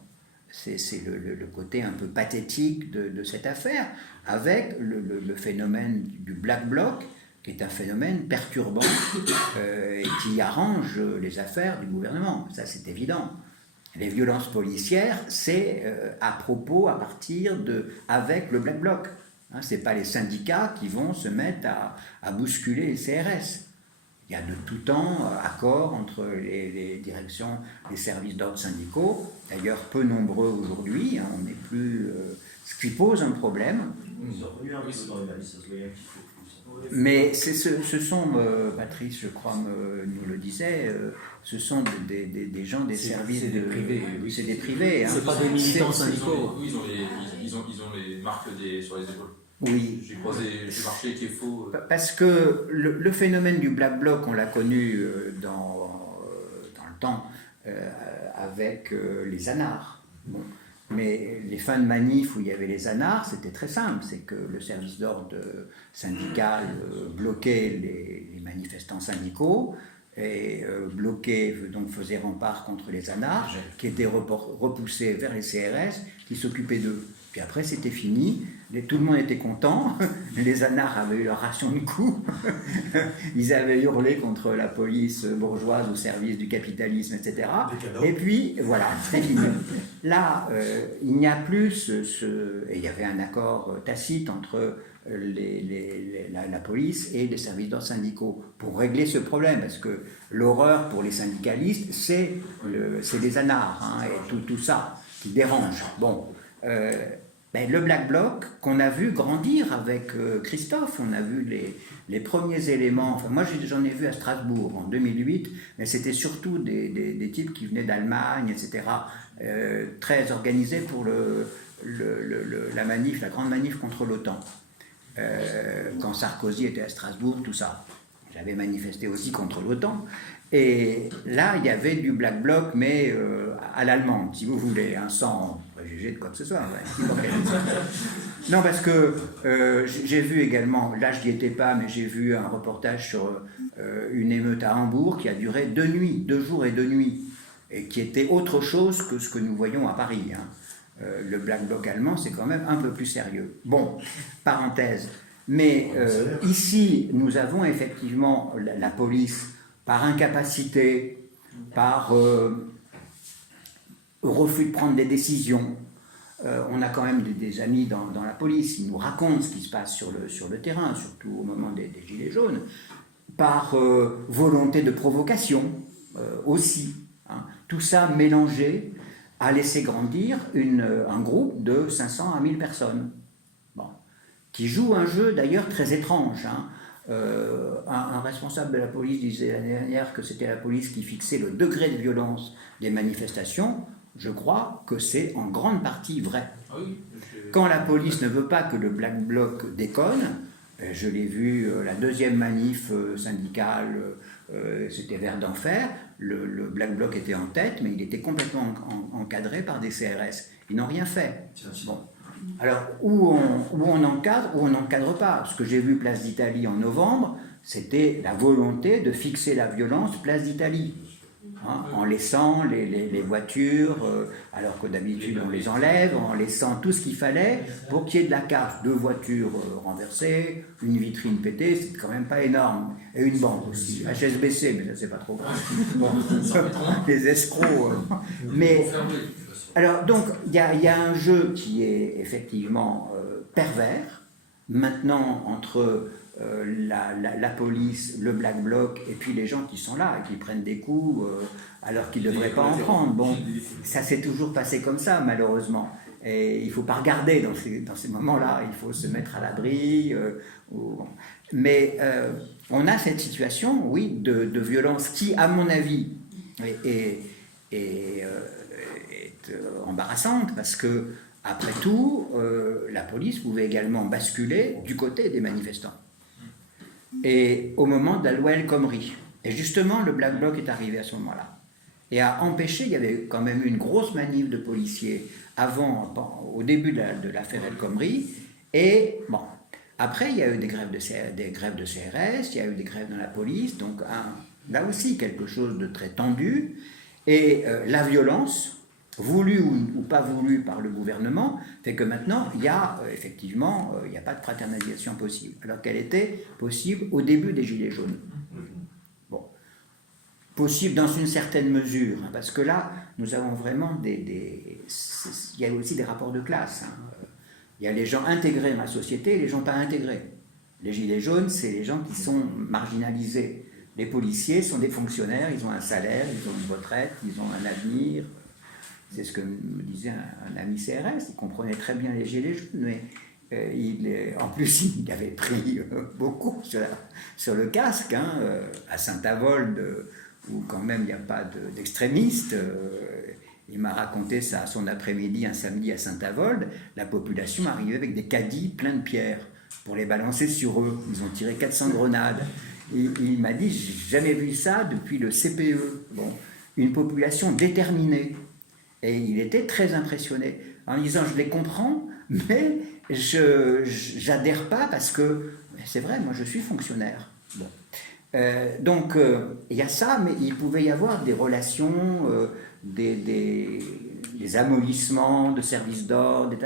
C'est le côté un peu pathétique de cette affaire, avec le phénomène du Black Bloc, qui est un phénomène perturbant et qui arrange les affaires du gouvernement. Ça, c'est évident. Les violences policières, c'est avec le Black Bloc. Hein, ce n'est pas les syndicats qui vont se mettre à bousculer les CRS. Il y a de tout temps accord entre les directions des services d'ordre syndicaux, d'ailleurs peu nombreux aujourd'hui, hein, on n'est plus... ce qui pose un problème. Ils sont revenus un peu dans les valises, ça se voyait un petit peu plus. Mais ce sont, Patrice, je crois, nous le disait, ce sont des gens des services des privés. Oui, c'est des privés. Hein. C'est pas des militants syndicaux. Oui, ils ont les marques sur les épaules. Oui. J'ai marché qui est faux. Parce que le phénomène du Black Bloc, on l'a connu dans le temps avec les anards. Bon. Mais les fins de manif où il y avait les anards, c'était très simple. C'est que le service d'ordre syndical bloquait les manifestants syndicaux et donc faisait rempart contre les anards qui étaient repoussés vers les CRS qui s'occupaient d'eux. Puis après, c'était fini. Tout le monde était content. Les anards avaient eu leur ration de coups. Ils avaient hurlé contre la police bourgeoise au service du capitalisme, etc. Et puis, voilà, c'est fini. Là, il n'y a plus et il y avait un accord tacite entre la police et les services d'ordre syndicaux pour régler ce problème. Parce que l'horreur pour les syndicalistes, c'est les anards hein, et tout ça qui dérange. Bon. Le Black Bloc qu'on a vu grandir avec Christophe, on a vu les premiers éléments, enfin moi j'en ai vu à Strasbourg en 2008, mais c'était surtout des types qui venaient d'Allemagne, etc., très organisés pour la grande manif contre l'OTAN. Quand Sarkozy était à Strasbourg, tout ça. J'avais manifesté aussi contre l'OTAN. Et là, il y avait du Black Bloc, mais à l'allemande, si vous voulez, hein, sans préjuger de quoi que ce soit. Ouais. Non, parce que j'ai vu également, là je n'y étais pas, mais j'ai vu un reportage sur une émeute à Hambourg qui a duré 2 nuits, 2 jours et 2 nuits, et qui était autre chose que ce que nous voyons à Paris. Hein. Le Black Bloc allemand, c'est quand même un peu plus sérieux. Bon, parenthèse. Mais ici, nous avons effectivement la police, par incapacité, par refus de prendre des décisions. On a quand même des amis dans la police, ils nous racontent ce qui se passe sur le terrain, surtout au moment des gilets jaunes, par volonté de provocation aussi. Hein. Tout ça mélangé a laissé grandir un groupe de 500 à 1000 personnes, qui joue un jeu d'ailleurs très étrange. Hein. Un responsable de la police disait l'année dernière que c'était la police qui fixait le degré de violence des manifestations. Je crois que c'est en grande partie vrai. Ah oui, Quand la police ne veut pas que le Black Bloc déconne, je l'ai vu, la deuxième manif syndicale, c'était vers d'enfer, le Black Bloc était en tête, mais il était complètement encadré par des CRS. Ils n'ont rien fait. Bon. Alors, où on encadre, ou on n'encadre pas. Ce que j'ai vu Place d'Italie en novembre, c'était la volonté de fixer la violence Place d'Italie. Hein, en laissant les voitures, alors que d'habitude on les enlève, en laissant tout ce qu'il fallait pour qu'il y ait de la casse. 2 voitures renversées, une vitrine pétée, c'est quand même pas énorme. Et une banque aussi, HSBC, mais ça c'est pas trop grave. Bon, les escrocs. Mais, alors donc, il y a un jeu qui est effectivement pervers, maintenant entre la police, le Black Bloc, et puis les gens qui sont là, et qui prennent des coups alors qu'ils ne devraient pas en prendre. Bon, ça s'est toujours passé comme ça, malheureusement. Et il ne faut pas regarder dans ces moments-là, il faut se mettre à l'abri. Mais on a cette situation, oui, de violence qui, à mon avis, est embarrassante, parce que, après tout, la police pouvait également basculer du côté des manifestants. Et au moment de la loi El Khomri. Et justement, le Black Bloc est arrivé à ce moment-là. Et a empêché, il y avait quand même eu une grosse manif de policiers au début de l'affaire El Khomri. Et bon, après, il y a eu des grèves de CRS, il y a eu des grèves dans la police, donc là aussi quelque chose de très tendu. Et la violence, voulue ou pas voulue par le gouvernement, fait que maintenant, il y a effectivement, il n'y a pas de fraternisation possible, alors qu'elle était possible au début des Gilets jaunes. Bon, possible dans une certaine mesure, hein, parce que là, nous avons vraiment il y a aussi des rapports de classe. Hein. Il y a les gens intégrés dans la société et les gens pas intégrés. Les Gilets jaunes, c'est les gens qui sont marginalisés. Les policiers sont des fonctionnaires, ils ont un salaire, ils ont une retraite, ils ont un avenir. C'est ce que me disait un ami CRS, il comprenait très bien les Gilets jaunes, mais en plus il avait pris beaucoup sur le casque, hein, à Saint-Avold, où quand même il n'y a pas d'extrémistes. Il m'a raconté ça son après-midi, un samedi à Saint-Avold, la population arrivait avec des caddies pleins de pierres pour les balancer sur eux. Ils ont tiré 400 grenades. Il m'a dit, j'ai jamais vu ça depuis le CPE. Bon, une population déterminée. Et il était très impressionné en disant, je les comprends, mais j'adhère pas parce que, c'est vrai, moi je suis fonctionnaire. Bon. Donc il y a ça, mais il pouvait y avoir des relations, des amollissements de services d'ordre,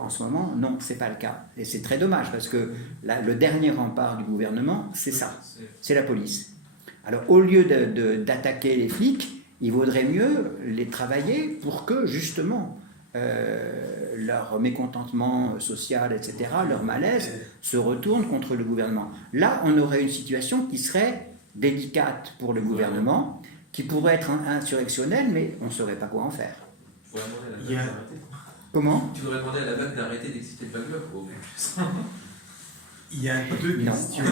en ce moment, non, c'est pas le cas. Et c'est très dommage, parce que le dernier rempart du gouvernement, c'est ça, c'est la police. Alors au lieu d'attaquer les flics, il vaudrait mieux les travailler pour que, justement, leur mécontentement social, etc., leur malaise, se retourne contre le gouvernement. Là, on aurait une situation qui serait délicate pour le gouvernement, qui pourrait être insurrectionnelle, mais on ne saurait pas quoi en faire. Comment ? Tu devrais demander à la BAC d'arrêter d'exciter le Black Bloc. Il y a deux questions.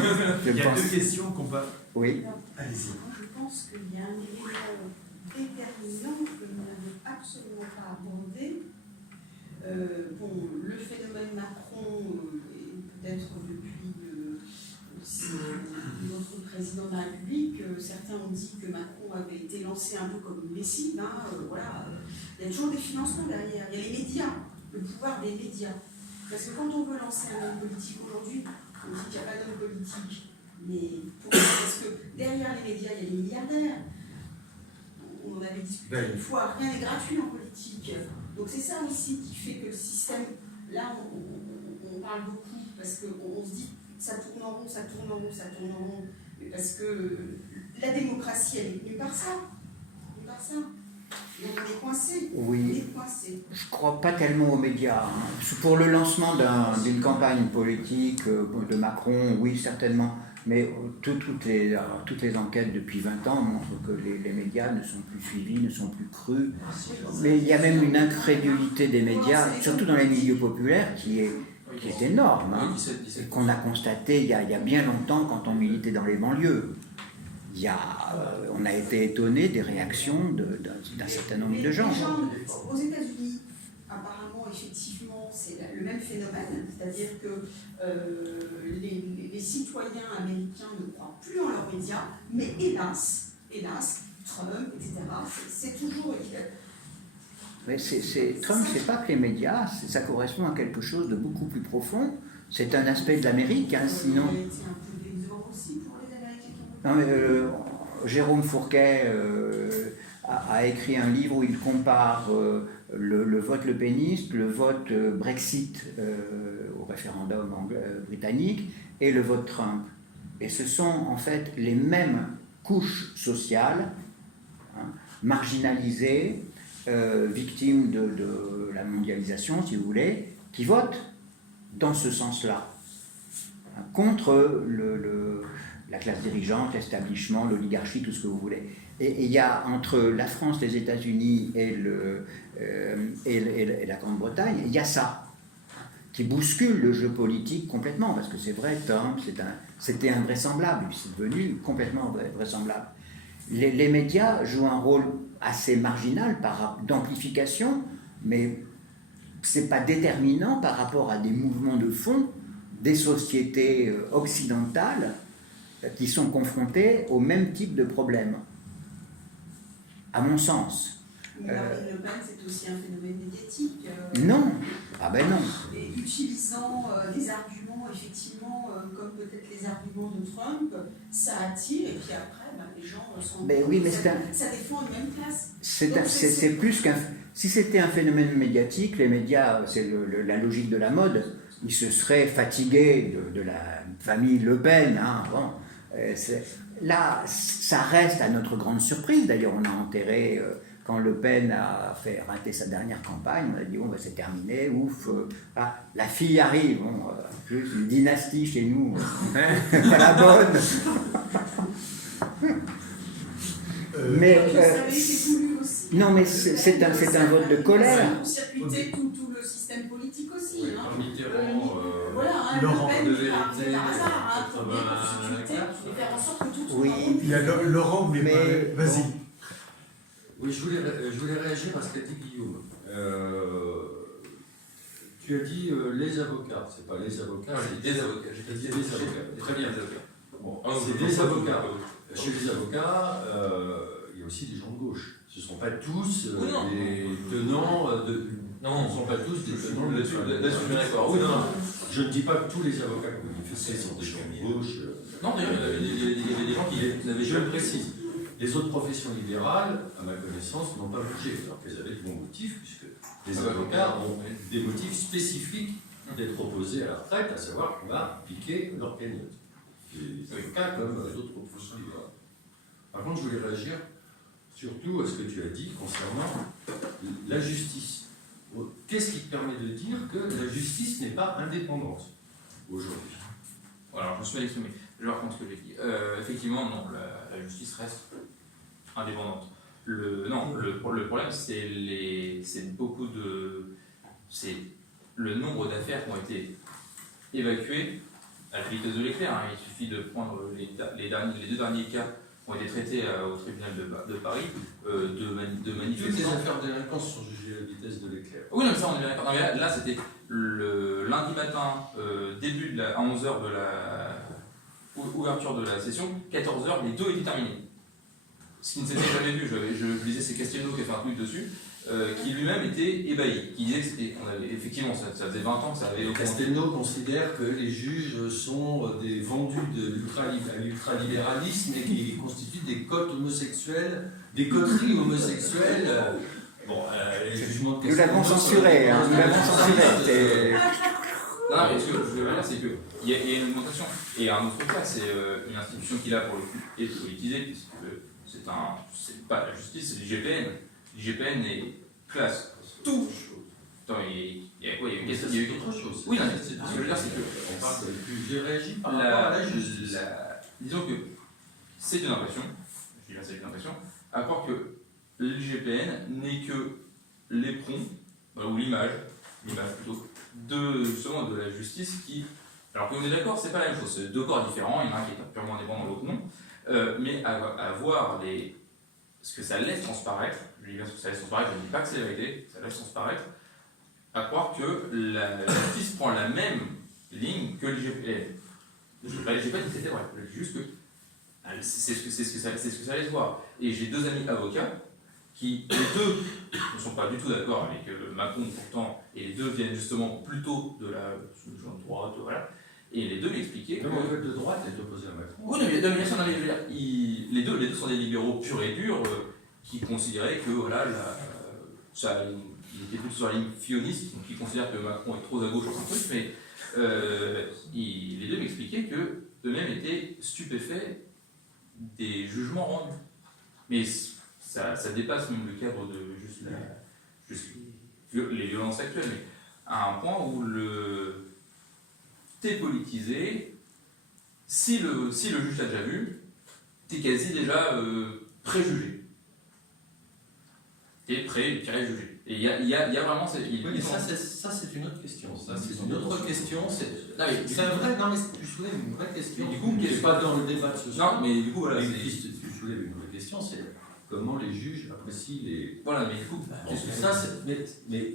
Il y a deux questions qu'on va... Oui. Allez-y. Je pense qu'il y a un élément déterminant que nous n'avons absolument pas abordé. Le phénomène Macron, peut-être depuis notre président de la République, certains ont dit que Macron avait été lancé un peu comme une lessive. Voilà. Il y a toujours des financements derrière. Il y a les médias, le pouvoir des médias. Parce que quand on veut lancer un homme politique aujourd'hui, on dit qu'il n'y a pas d'homme politique. Mais pourquoi ? Parce que derrière les médias, il y a les milliardaires. On en avait discuté une fois, rien n'est gratuit en politique. Donc c'est ça aussi qui fait que le système, là on parle beaucoup, parce qu'on se dit ça tourne en rond, ça tourne en rond, ça tourne en rond. Mais parce que la démocratie, elle est venue par ça. Donc on est coincé. Oui. On est coincé. Je ne crois pas tellement aux médias. Hein. Pour le lancement d'une campagne politique de Macron, oui, certainement. Mais toutes les enquêtes depuis 20 ans montrent que les médias ne sont plus suivis, ne sont plus crus. Mais il y a même une incrédulité des médias, surtout dans les milieux populaires, qui est énorme. Hein, et qu'on a constaté il y a bien longtemps quand on militait dans les banlieues. On a été étonné des réactions d'un certain nombre de gens. Aux États-Unis, apparemment, effectivement, c'est le même phénomène, c'est-à-dire que les citoyens américains ne croient plus en leurs médias, mais hélas, Trump, etc., c'est toujours... Mais Trump, c'est pas que les médias, ça correspond à quelque chose de beaucoup plus profond. C'est un aspect de l'Amérique, hein, sinon... Non, mais Jérôme Fourquet a écrit un livre où il compare le vote Le Peniste, le vote Brexit au référendum britannique et le vote Trump. Et ce sont en fait les mêmes couches sociales, hein, marginalisées, victimes de la mondialisation, si vous voulez, qui votent. dans ce sens-là, hein, contre la classe dirigeante, l'establishment, l'oligarchie, tout ce que vous voulez. Et il y a entre la France, les États-Unis et la Grande-Bretagne, il y a ça, qui bouscule le jeu politique complètement, parce que c'est vrai, Trump, c'était invraisemblable, puis c'est devenu complètement vraisemblable. Les médias jouent un rôle assez marginal d'amplification, mais c'est pas déterminant par rapport à des mouvements de fond des sociétés occidentales qui sont confrontées au même type de problème, à mon sens. Mais Marine Le Pen, c'est aussi un phénomène médiatique. Non, ah ben non. Et utilisant des arguments, effectivement, comme peut-être les arguments de Trump, ça attire, et puis après, les gens sont... Ben oui, mais ça défend une même classe. C'est plus qu'un... Si c'était un phénomène médiatique, les médias, c'est la logique de la mode, ils se seraient fatigués de la famille Le Pen. Hein, bon, là, ça reste à notre grande surprise. D'ailleurs, on a enterré... Quand Le Pen a fait rater sa dernière campagne, on a dit bon, ben, c'est terminé, ouf. La fille arrive, bon, plus une dynastie chez nous, pas la bonne. Mais non, mais c'est un vote de colère. Ça a circuité tout le système politique aussi. Oui, hein. Mitterrand, voilà, Laurent Le Pen, de qui par vérité, hasard, pour bien constituer et faire en sorte que tout Oui. Il y a Laurent, mais vas-y. Oui, je voulais réagir à ce qu'a dit Guillaume. Tu as dit les avocats, c'est pas les avocats, C'est des avocats. J'ai dit des avocats. Très bien, des avocats. Bon, Ah, c'est vous des pensez avocats. que- Chez les avocats, il y a aussi des gens de gauche. Ce ne sont pas tous Oui, non. des tenants de. Non, ce ne sont pas tous des tenants de. là-dessus, je suis bien d'accord. Oui, non. Je ne dis pas que tous les avocats qui ont manifesté sont des gens de gauche. Non, d'ailleurs, il y avait des gens qui n'avaient Je jamais le précise. Les autres professions libérales, à ma connaissance, n'ont pas bougé, alors qu'elles avaient de bons motifs, puisque les avocats ont des motifs spécifiques d'être opposés à la retraite, à savoir qu'on va piquer leur cagnotte. Les avocats comme d'autres professions libérales. Par contre, je voulais réagir surtout à ce que tu as dit concernant la justice. Qu'est-ce qui te permet de dire que la justice n'est pas indépendante aujourd'hui? Alors, je me suis mal exprimé. Je vais raconter ce que j'ai dit. Effectivement, non, la justice reste indépendante. Le problème, c'est le nombre d'affaires qui ont été évacuées à la vitesse de l'éclair. Hein. Il suffit de prendre les deux derniers cas qui ont été traités au tribunal de Paris de manifestants. Toutes les affaires de délinquance sont jugées à la vitesse de l'éclair. Oui, non, mais ça, on est bien d'accord. Non, mais là c'était le lundi matin, début à 11h de la ouverture de la session, 14h, les deux étaient terminés. Ce qui ne s'était jamais vu, je lisais, c'est Castelnau qui a fait un tweet dessus, qui lui-même était ébahi, qui disait que c'était, effectivement, ça faisait 20 ans que ça avait... Castelnau considère que les juges sont des vendus à l'ultralibéralisme et qui constituent des cotes homosexuelles, des coteries homosexuelles. Bon, les jugements de Nous l'avons censuré, hein, nous l'avons censuré. Non, mais ce que je veux dire, c'est qu'il y a une augmentation. Et un autre cas, c'est une institution qui, là, pour le coup, est politisée, puisque c'est pas la justice, c'est l'IGPN. L'IGPN classe tout. Attends, il y a quoi? Il y a eu autre chose. Oui, non, ce que je veux dire, c'est que. On parle de j'ai réagi par rapport à la justice. Disons que c'est une impression, je dis là, c'est une impression, à croire que l'IGPN n'est que l'éperon, ou l'image plutôt, justement de la justice qui. Alors qu'on est d'accord, c'est pas la même chose, c'est deux corps différents, il y en a un qui est purement indépendant, l'autre non. Mais à voir ce que ça laisse transparaître, je dis bien ce que ça laisse transparaître, je ne dis pas que c'est la vérité, ça laisse transparaître, à croire que la justice prend la même ligne que l'IGPN. Je ne dis pas que c'était vrai, je dis juste que c'est ce que ça laisse voir. Et j'ai deux amis avocats qui, les deux, ne sont pas du tout d'accord avec Macron pourtant, et les deux viennent justement plutôt de la droite, voilà. Et les deux m'expliquaient que... En fait, de droite est opposé à Macron. Oui, mais bien sûr, les deux sont des libéraux purs et durs qui considéraient que voilà, ils étaient plus sur la ligne fioniste, donc ils considèrent que Macron est trop à gauche sur son truc, mais les deux m'expliquaient que eux-mêmes étaient stupéfaits des jugements rendus. Mais ça dépasse même le cadre de juste les violences actuelles, mais à un point où t'es politisé, si le juge t'a déjà vu, t'es quasi déjà préjugé. T'es préjugé. Et il y a vraiment... Oui, mais ça c'est une autre question. Ça, c'est une autre question. Non, mais, C'est un vrai. Non, mais tu soulèves une vraie question. Du coup, qui n'est pas dans le débat de ce soir. non, mais du coup, voilà. Mais tu soulèves une vraie question, c'est comment les juges apprécient les. Voilà, mais du coup, Bon, ça, mais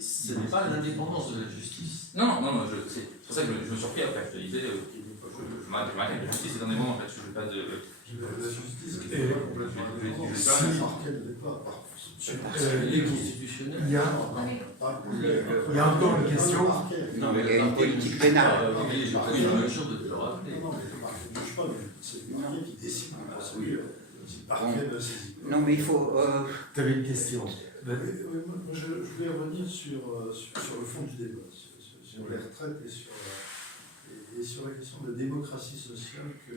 ce n'est pas l'indépendance de la justice. Non, c'est pour ça que je me surpris après. Je te disais, je m'arrête, la justice est indépendante, en fait, je n'ai pas de. La justice qui Et- n'est pas complètement indépendante. Si- Le parquet ne l'est pas. Les constitutionnels. Il y a encore une question. Non, mais Il y a une le parquet politique ne juge pénale. pas, mais je prie la même chose de te le rappeler. Non, mais le parquet ne juge pas, mais c'est le parquet qui décide de la procédure. C'est le parquet de la saisie. Non, mais il faut. Tu avais une question. Oui, moi, je voulais revenir sur le fond du débat, sur les retraites et sur la question de la démocratie sociale que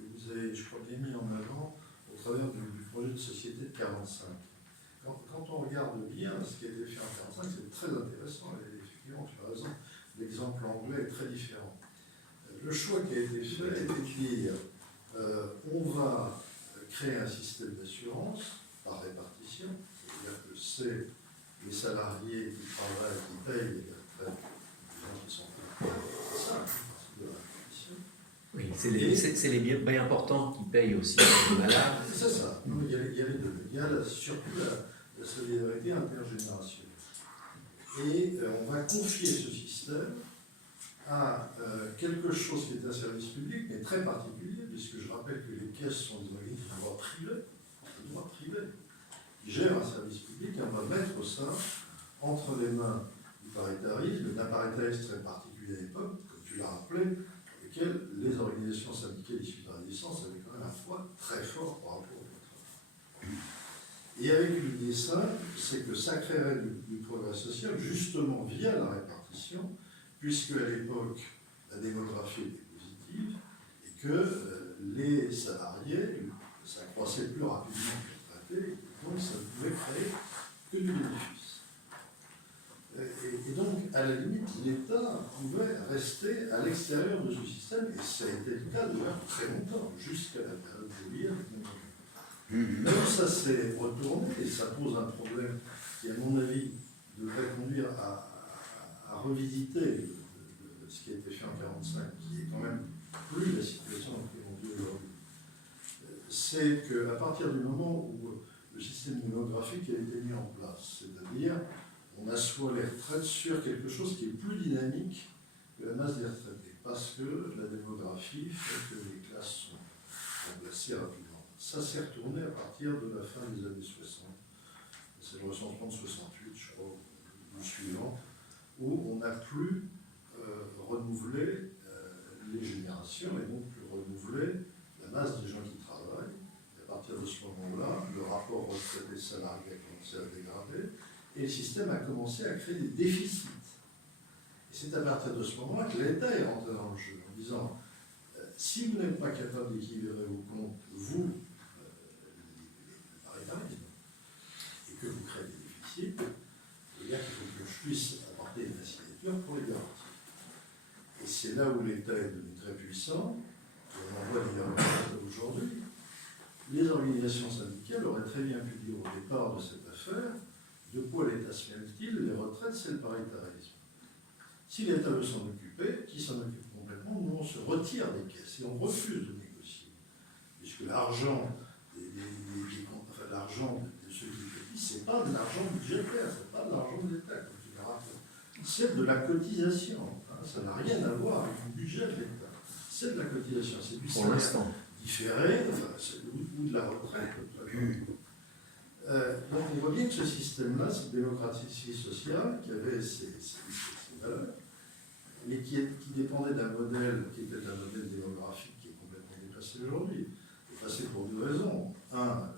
vous avez, je crois, bien mis en avant au travers du projet de société de 45. Quand on regarde bien ce qui a été fait en 45, c'est très intéressant, et effectivement, tu as raison, l'exemple anglais est très différent. Le choix qui a été fait était de dire on va créer un système d'assurance par répartition, c'est-à-dire que c'est les salariés qui travaillent, qui payent les retraites des gens qui sont payés. C'est ça, c'est de la répartition. Oui, c'est les bien importants qui payent aussi les malades. C'est ça. Non, il y a les deux. Il y a surtout la solidarité intergénérationnelle. Et on va confier ce système à quelque chose qui est un service public, mais très particulier, puisque je rappelle que les caisses sont des organismes de droit privé, qui gèrent un service public, et on va mettre ça entre les mains du paritarisme, d'un paritarisme très particulier à l'époque, comme tu l'as rappelé, dans lequel les organisations syndicales issues de la Renaissance avaient quand même un poids très fort par rapport au travail. Et avec l'idée simple, c'est que ça créerait du progrès social justement via la répartition, puisque à l'époque, la démographie était positive et que les salariés s'accroissaient plus rapidement que les retraités, donc ça ne pouvait créer que du bénéfice. Et donc, à la limite, l'État pouvait rester à l'extérieur de ce système, et ça a été le cas d'ailleurs très longtemps, jusqu'à la période de l'IA. Même ça s'est retourné, et ça pose un problème qui, à mon avis, devrait conduire à revisiter ce qui a été fait en 1945, qui est quand même plus la situation dans laquelle on vit aujourd'hui. C'est qu'à partir du moment où le système démographique a été mis en place, c'est-à-dire on assoit les retraites sur quelque chose qui est plus dynamique que la masse des retraités, parce que la démographie fait que les classes sont remplacées rapidement. Ça s'est retourné à partir de la fin des années 60. C'est le recensement de 68, je crois, ou suivant, où on n'a plus renouvelé les générations et donc plus renouvelé la masse des gens qui travaillent. Et à partir de ce moment-là, le rapport retraité-salarié a commencé à dégrader et le système a commencé à créer des déficits. Et c'est à partir de ce moment-là que l'État est rentré dans le jeu en disant si vous n'êtes pas capable d'équilibrer vos comptes, vous, le paritarisme, et que vous créez des déficits, il y a qu'il faut que je puisse apporter une signature pour les garantir. Et c'est là où l'État est devenu très puissant, et on en voit d'ailleurs aujourd'hui. Les organisations syndicales auraient très bien pu dire au départ de cette affaire de quoi l'État se mêle-t-il? Les retraites, c'est le paritarisme. Si l'État veut s'en occuper, qui s'en occupe complètement, nous on se retire des caisses et on refuse de négocier. Puisque l'argent l'argent de ceux qui cotisent, ce n'est pas de l'argent budgétaire, ce n'est pas de l'argent de l'État, comme tu l'as rappelé. C'est de la cotisation. Hein, ça n'a rien à voir avec le budget de l'État. C'est de la cotisation, c'est du salaire différé, ou de la retraite. Donc on voit bien que ce système-là, cette démocratie sociale, qui avait ses valeurs, mais qui dépendait d'un modèle qui était un modèle démographique qui est complètement dépassé aujourd'hui. Dépassé pour deux raisons. Un,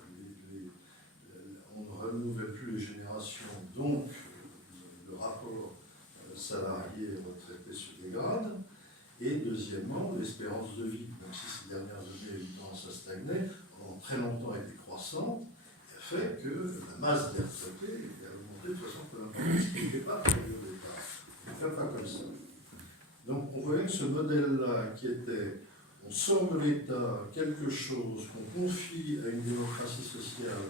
on ne renouvelle plus les générations, donc le rapport salarié-retraité se dégrade. Et deuxièmement, l'espérance de vie, même si ces dernières années a eu tendance à stagner, pendant très longtemps était croissante, et a fait que la masse des retraités a augmenté de façon peu importante, ce qui n'était pas prévu au départ. On ne fait pas comme ça. Donc on voyait que ce modèle-là, qui était on sort de l'État quelque chose qu'on confie à une démocratie sociale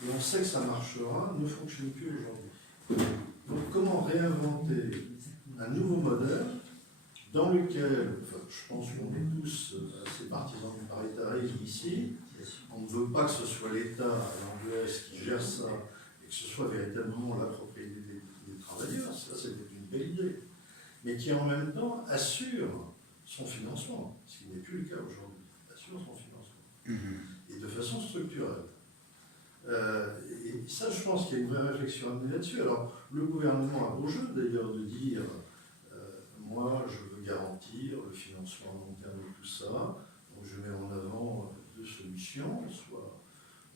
et on sait que ça marchera, ne fonctionne plus aujourd'hui. Donc comment réinventer un nouveau modèle dans lequel, enfin, je pense qu'on est tous assez partisans du paritarisme ici, on ne veut pas que ce soit l'État à l'anglaise qui gère ça et que ce soit véritablement la propriété des travailleurs, ça c'était une belle idée, mais qui en même temps assure son financement, ce qui n'est plus le cas aujourd'hui, assure son financement, et de façon structurelle. Et ça, je pense qu'il y a une vraie réflexion à mener là-dessus. Alors, le gouvernement a beau jeu d'ailleurs de dire moi, je veux garantir le financement à long terme de tout ça, donc je mets en avant deux solutions, soit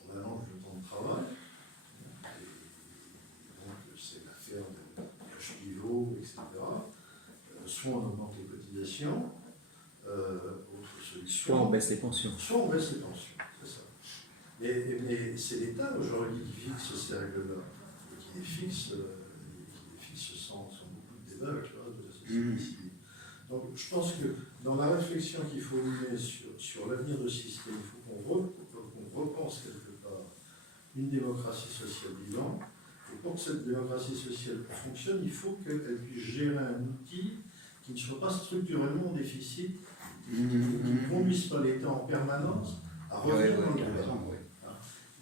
on allonge le temps de travail, et donc c'est l'affaire de cash pivot, etc., soit on augmente les cotisations, autre solution. Soit on baisse les pensions. Soit on baisse les pensions, c'est ça. Mais c'est l'État aujourd'hui qui fixe ces règles-là, et qui les fixe sans beaucoup de débats avec le reste de la société civile. Donc je pense que dans la réflexion qu'il faut mener sur l'avenir de ce système, il faut qu'on repense quelque part une démocratie sociale vivante. Et pour que cette démocratie sociale fonctionne, il faut qu'elle puisse gérer un outil qui ne soit pas structurellement en déficit, qui ne conduise pas l'État en permanence à revenir dans le débat.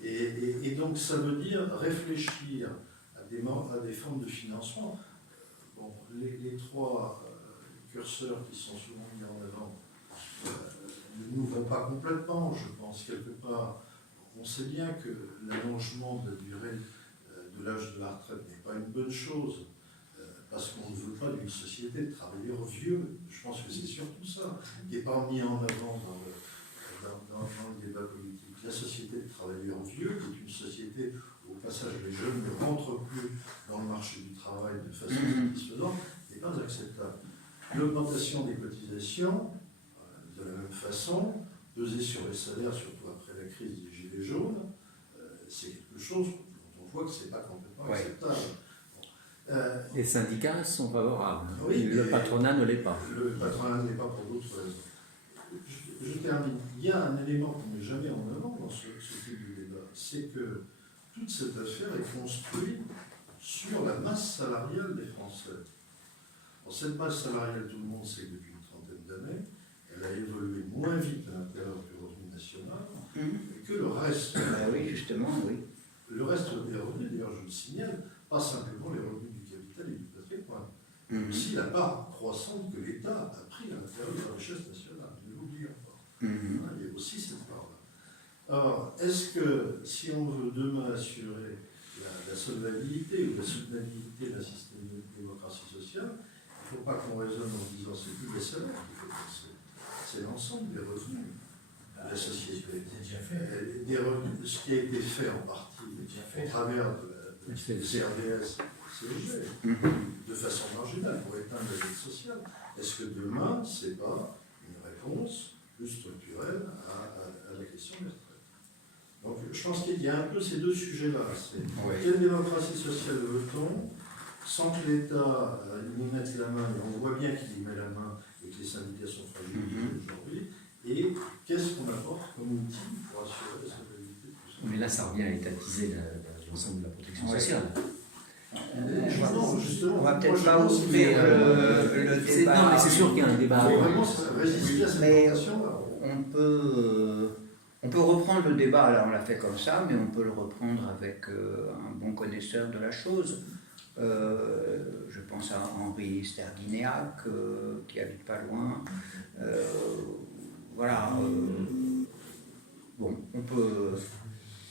Et donc ça veut dire réfléchir à des formes de financement. Bon, les trois curseurs qui sont souvent mis en avant ne nous vont pas complètement, je pense, quelque part. On sait bien que l'allongement de la durée de l'âge de la retraite n'est pas une bonne chose, parce qu'on ne veut pas d'une société de travailleurs vieux. Je pense que c'est surtout ça qui n'est pas mis en avant dans le débat politique. La société de travailleurs vieux, qui est une société où, au passage, les jeunes ne rentrent plus dans le marché du travail de façon satisfaisante, n'est pas acceptable. L'augmentation des cotisations, de la même façon, peser sur les salaires, surtout après la crise des Gilets jaunes, c'est quelque chose dont on voit que ce n'est pas complètement acceptable. Les syndicats sont favorables. Oui, le patronat ne l'est pas. Le patronat ne l'est pas pour d'autres raisons. Je termine. Il y a un élément qu'on ne met jamais en avant dans ce type de débat, c'est que toute cette affaire est construite sur la masse salariale des Français. Alors, cette masse salariale, tout le monde sait que depuis une trentaine d'années, elle a évolué moins vite à l'intérieur du revenu national que le reste. Oui, justement, oui. Le reste des revenus, d'ailleurs, je le signale, pas simplement les revenus du capital et du patrimoine, mais aussi la part croissante que l'État a pris à l'intérieur de la richesse nationale. Ne l'oublions pas. Il y a aussi cette part-là. Alors, est-ce que si on veut demain assurer la solvabilité ou la soutenabilité d'un système de démocratie sociale, il ne faut pas qu'on raisonne en disant c'est plus les salaires qu'il faut penser, c'est l'ensemble des revenus de la société. C'est déjà fait. Des revenus, ce qui a été fait en partie au travers de CRDS, CEG, de façon marginale pour éteindre la dette sociale. Est-ce que demain, ce n'est pas une réponse plus structurelle à la question des retraites? Donc je pense qu'il y a un peu ces deux sujets-là. Quelle démocratie sociale veut-on sans que l'État y mette la main, et on voit bien qu'il y met la main et que les syndicats sont fragilisés aujourd'hui, et qu'est-ce qu'on apporte comme outil pour assurer la stabilité de tout ça? Mais là, ça revient à étatiser l'ensemble de la protection sociale. Justement, on va peut-être pas ouvrir le débat. Non, mais c'est sûr qu'il y a un débat. Mais on peut reprendre le débat, là on l'a fait comme ça, mais on peut le reprendre avec un bon connaisseur de la chose. Je pense à Henri Sterguinéac, qui habite pas loin. Voilà. Bon, on peut.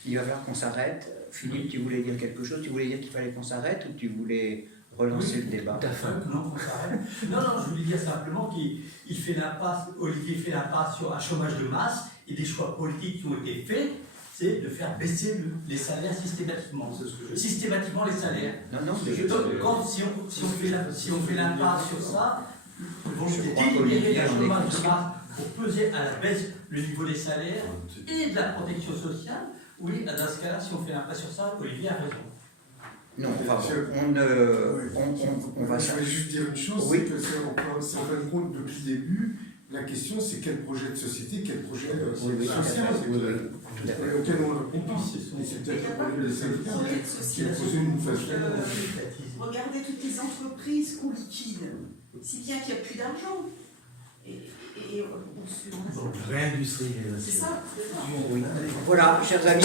Il va falloir qu'on s'arrête. Philippe, tu voulais dire quelque chose? Tu voulais dire qu'il fallait qu'on s'arrête ou tu voulais relancer le débat? Tout à fait. Non, on s'arrête. Non, je voulais dire simplement qu'il fait l'impasse, Olivier fait l'impasse sur un chômage de masse et des choix politiques qui ont été faits, c'est de faire baisser les salaires systématiquement. Systématiquement les salaires. Non, donc, si on fait l'impasse sur ça, on délibérer le chômage de masse pour peser à la baisse le niveau des salaires et de la protection sociale. Oui, dans ce cas-là, si on fait l'impasse sur ça, Olivier a raison. Non, enfin, Monsieur- on va Je voulais juste dire une chose, Oui. c'est que c'est en fin de compte, depuis le début, la question c'est quel projet de société, quel projet oui, social oui, tout à fait. auquel on répond. Et c'est Il n'y peut-être a le pas projet de des syndicats projet de qui est société. posé d'une façon. Regardez toutes les entreprises qu'on liquide, si bien qu'il n'y a plus d'argent. Et on se Donc, réindustrialisation. c'est ça, c'est ça. Oui. Voilà, chers amis,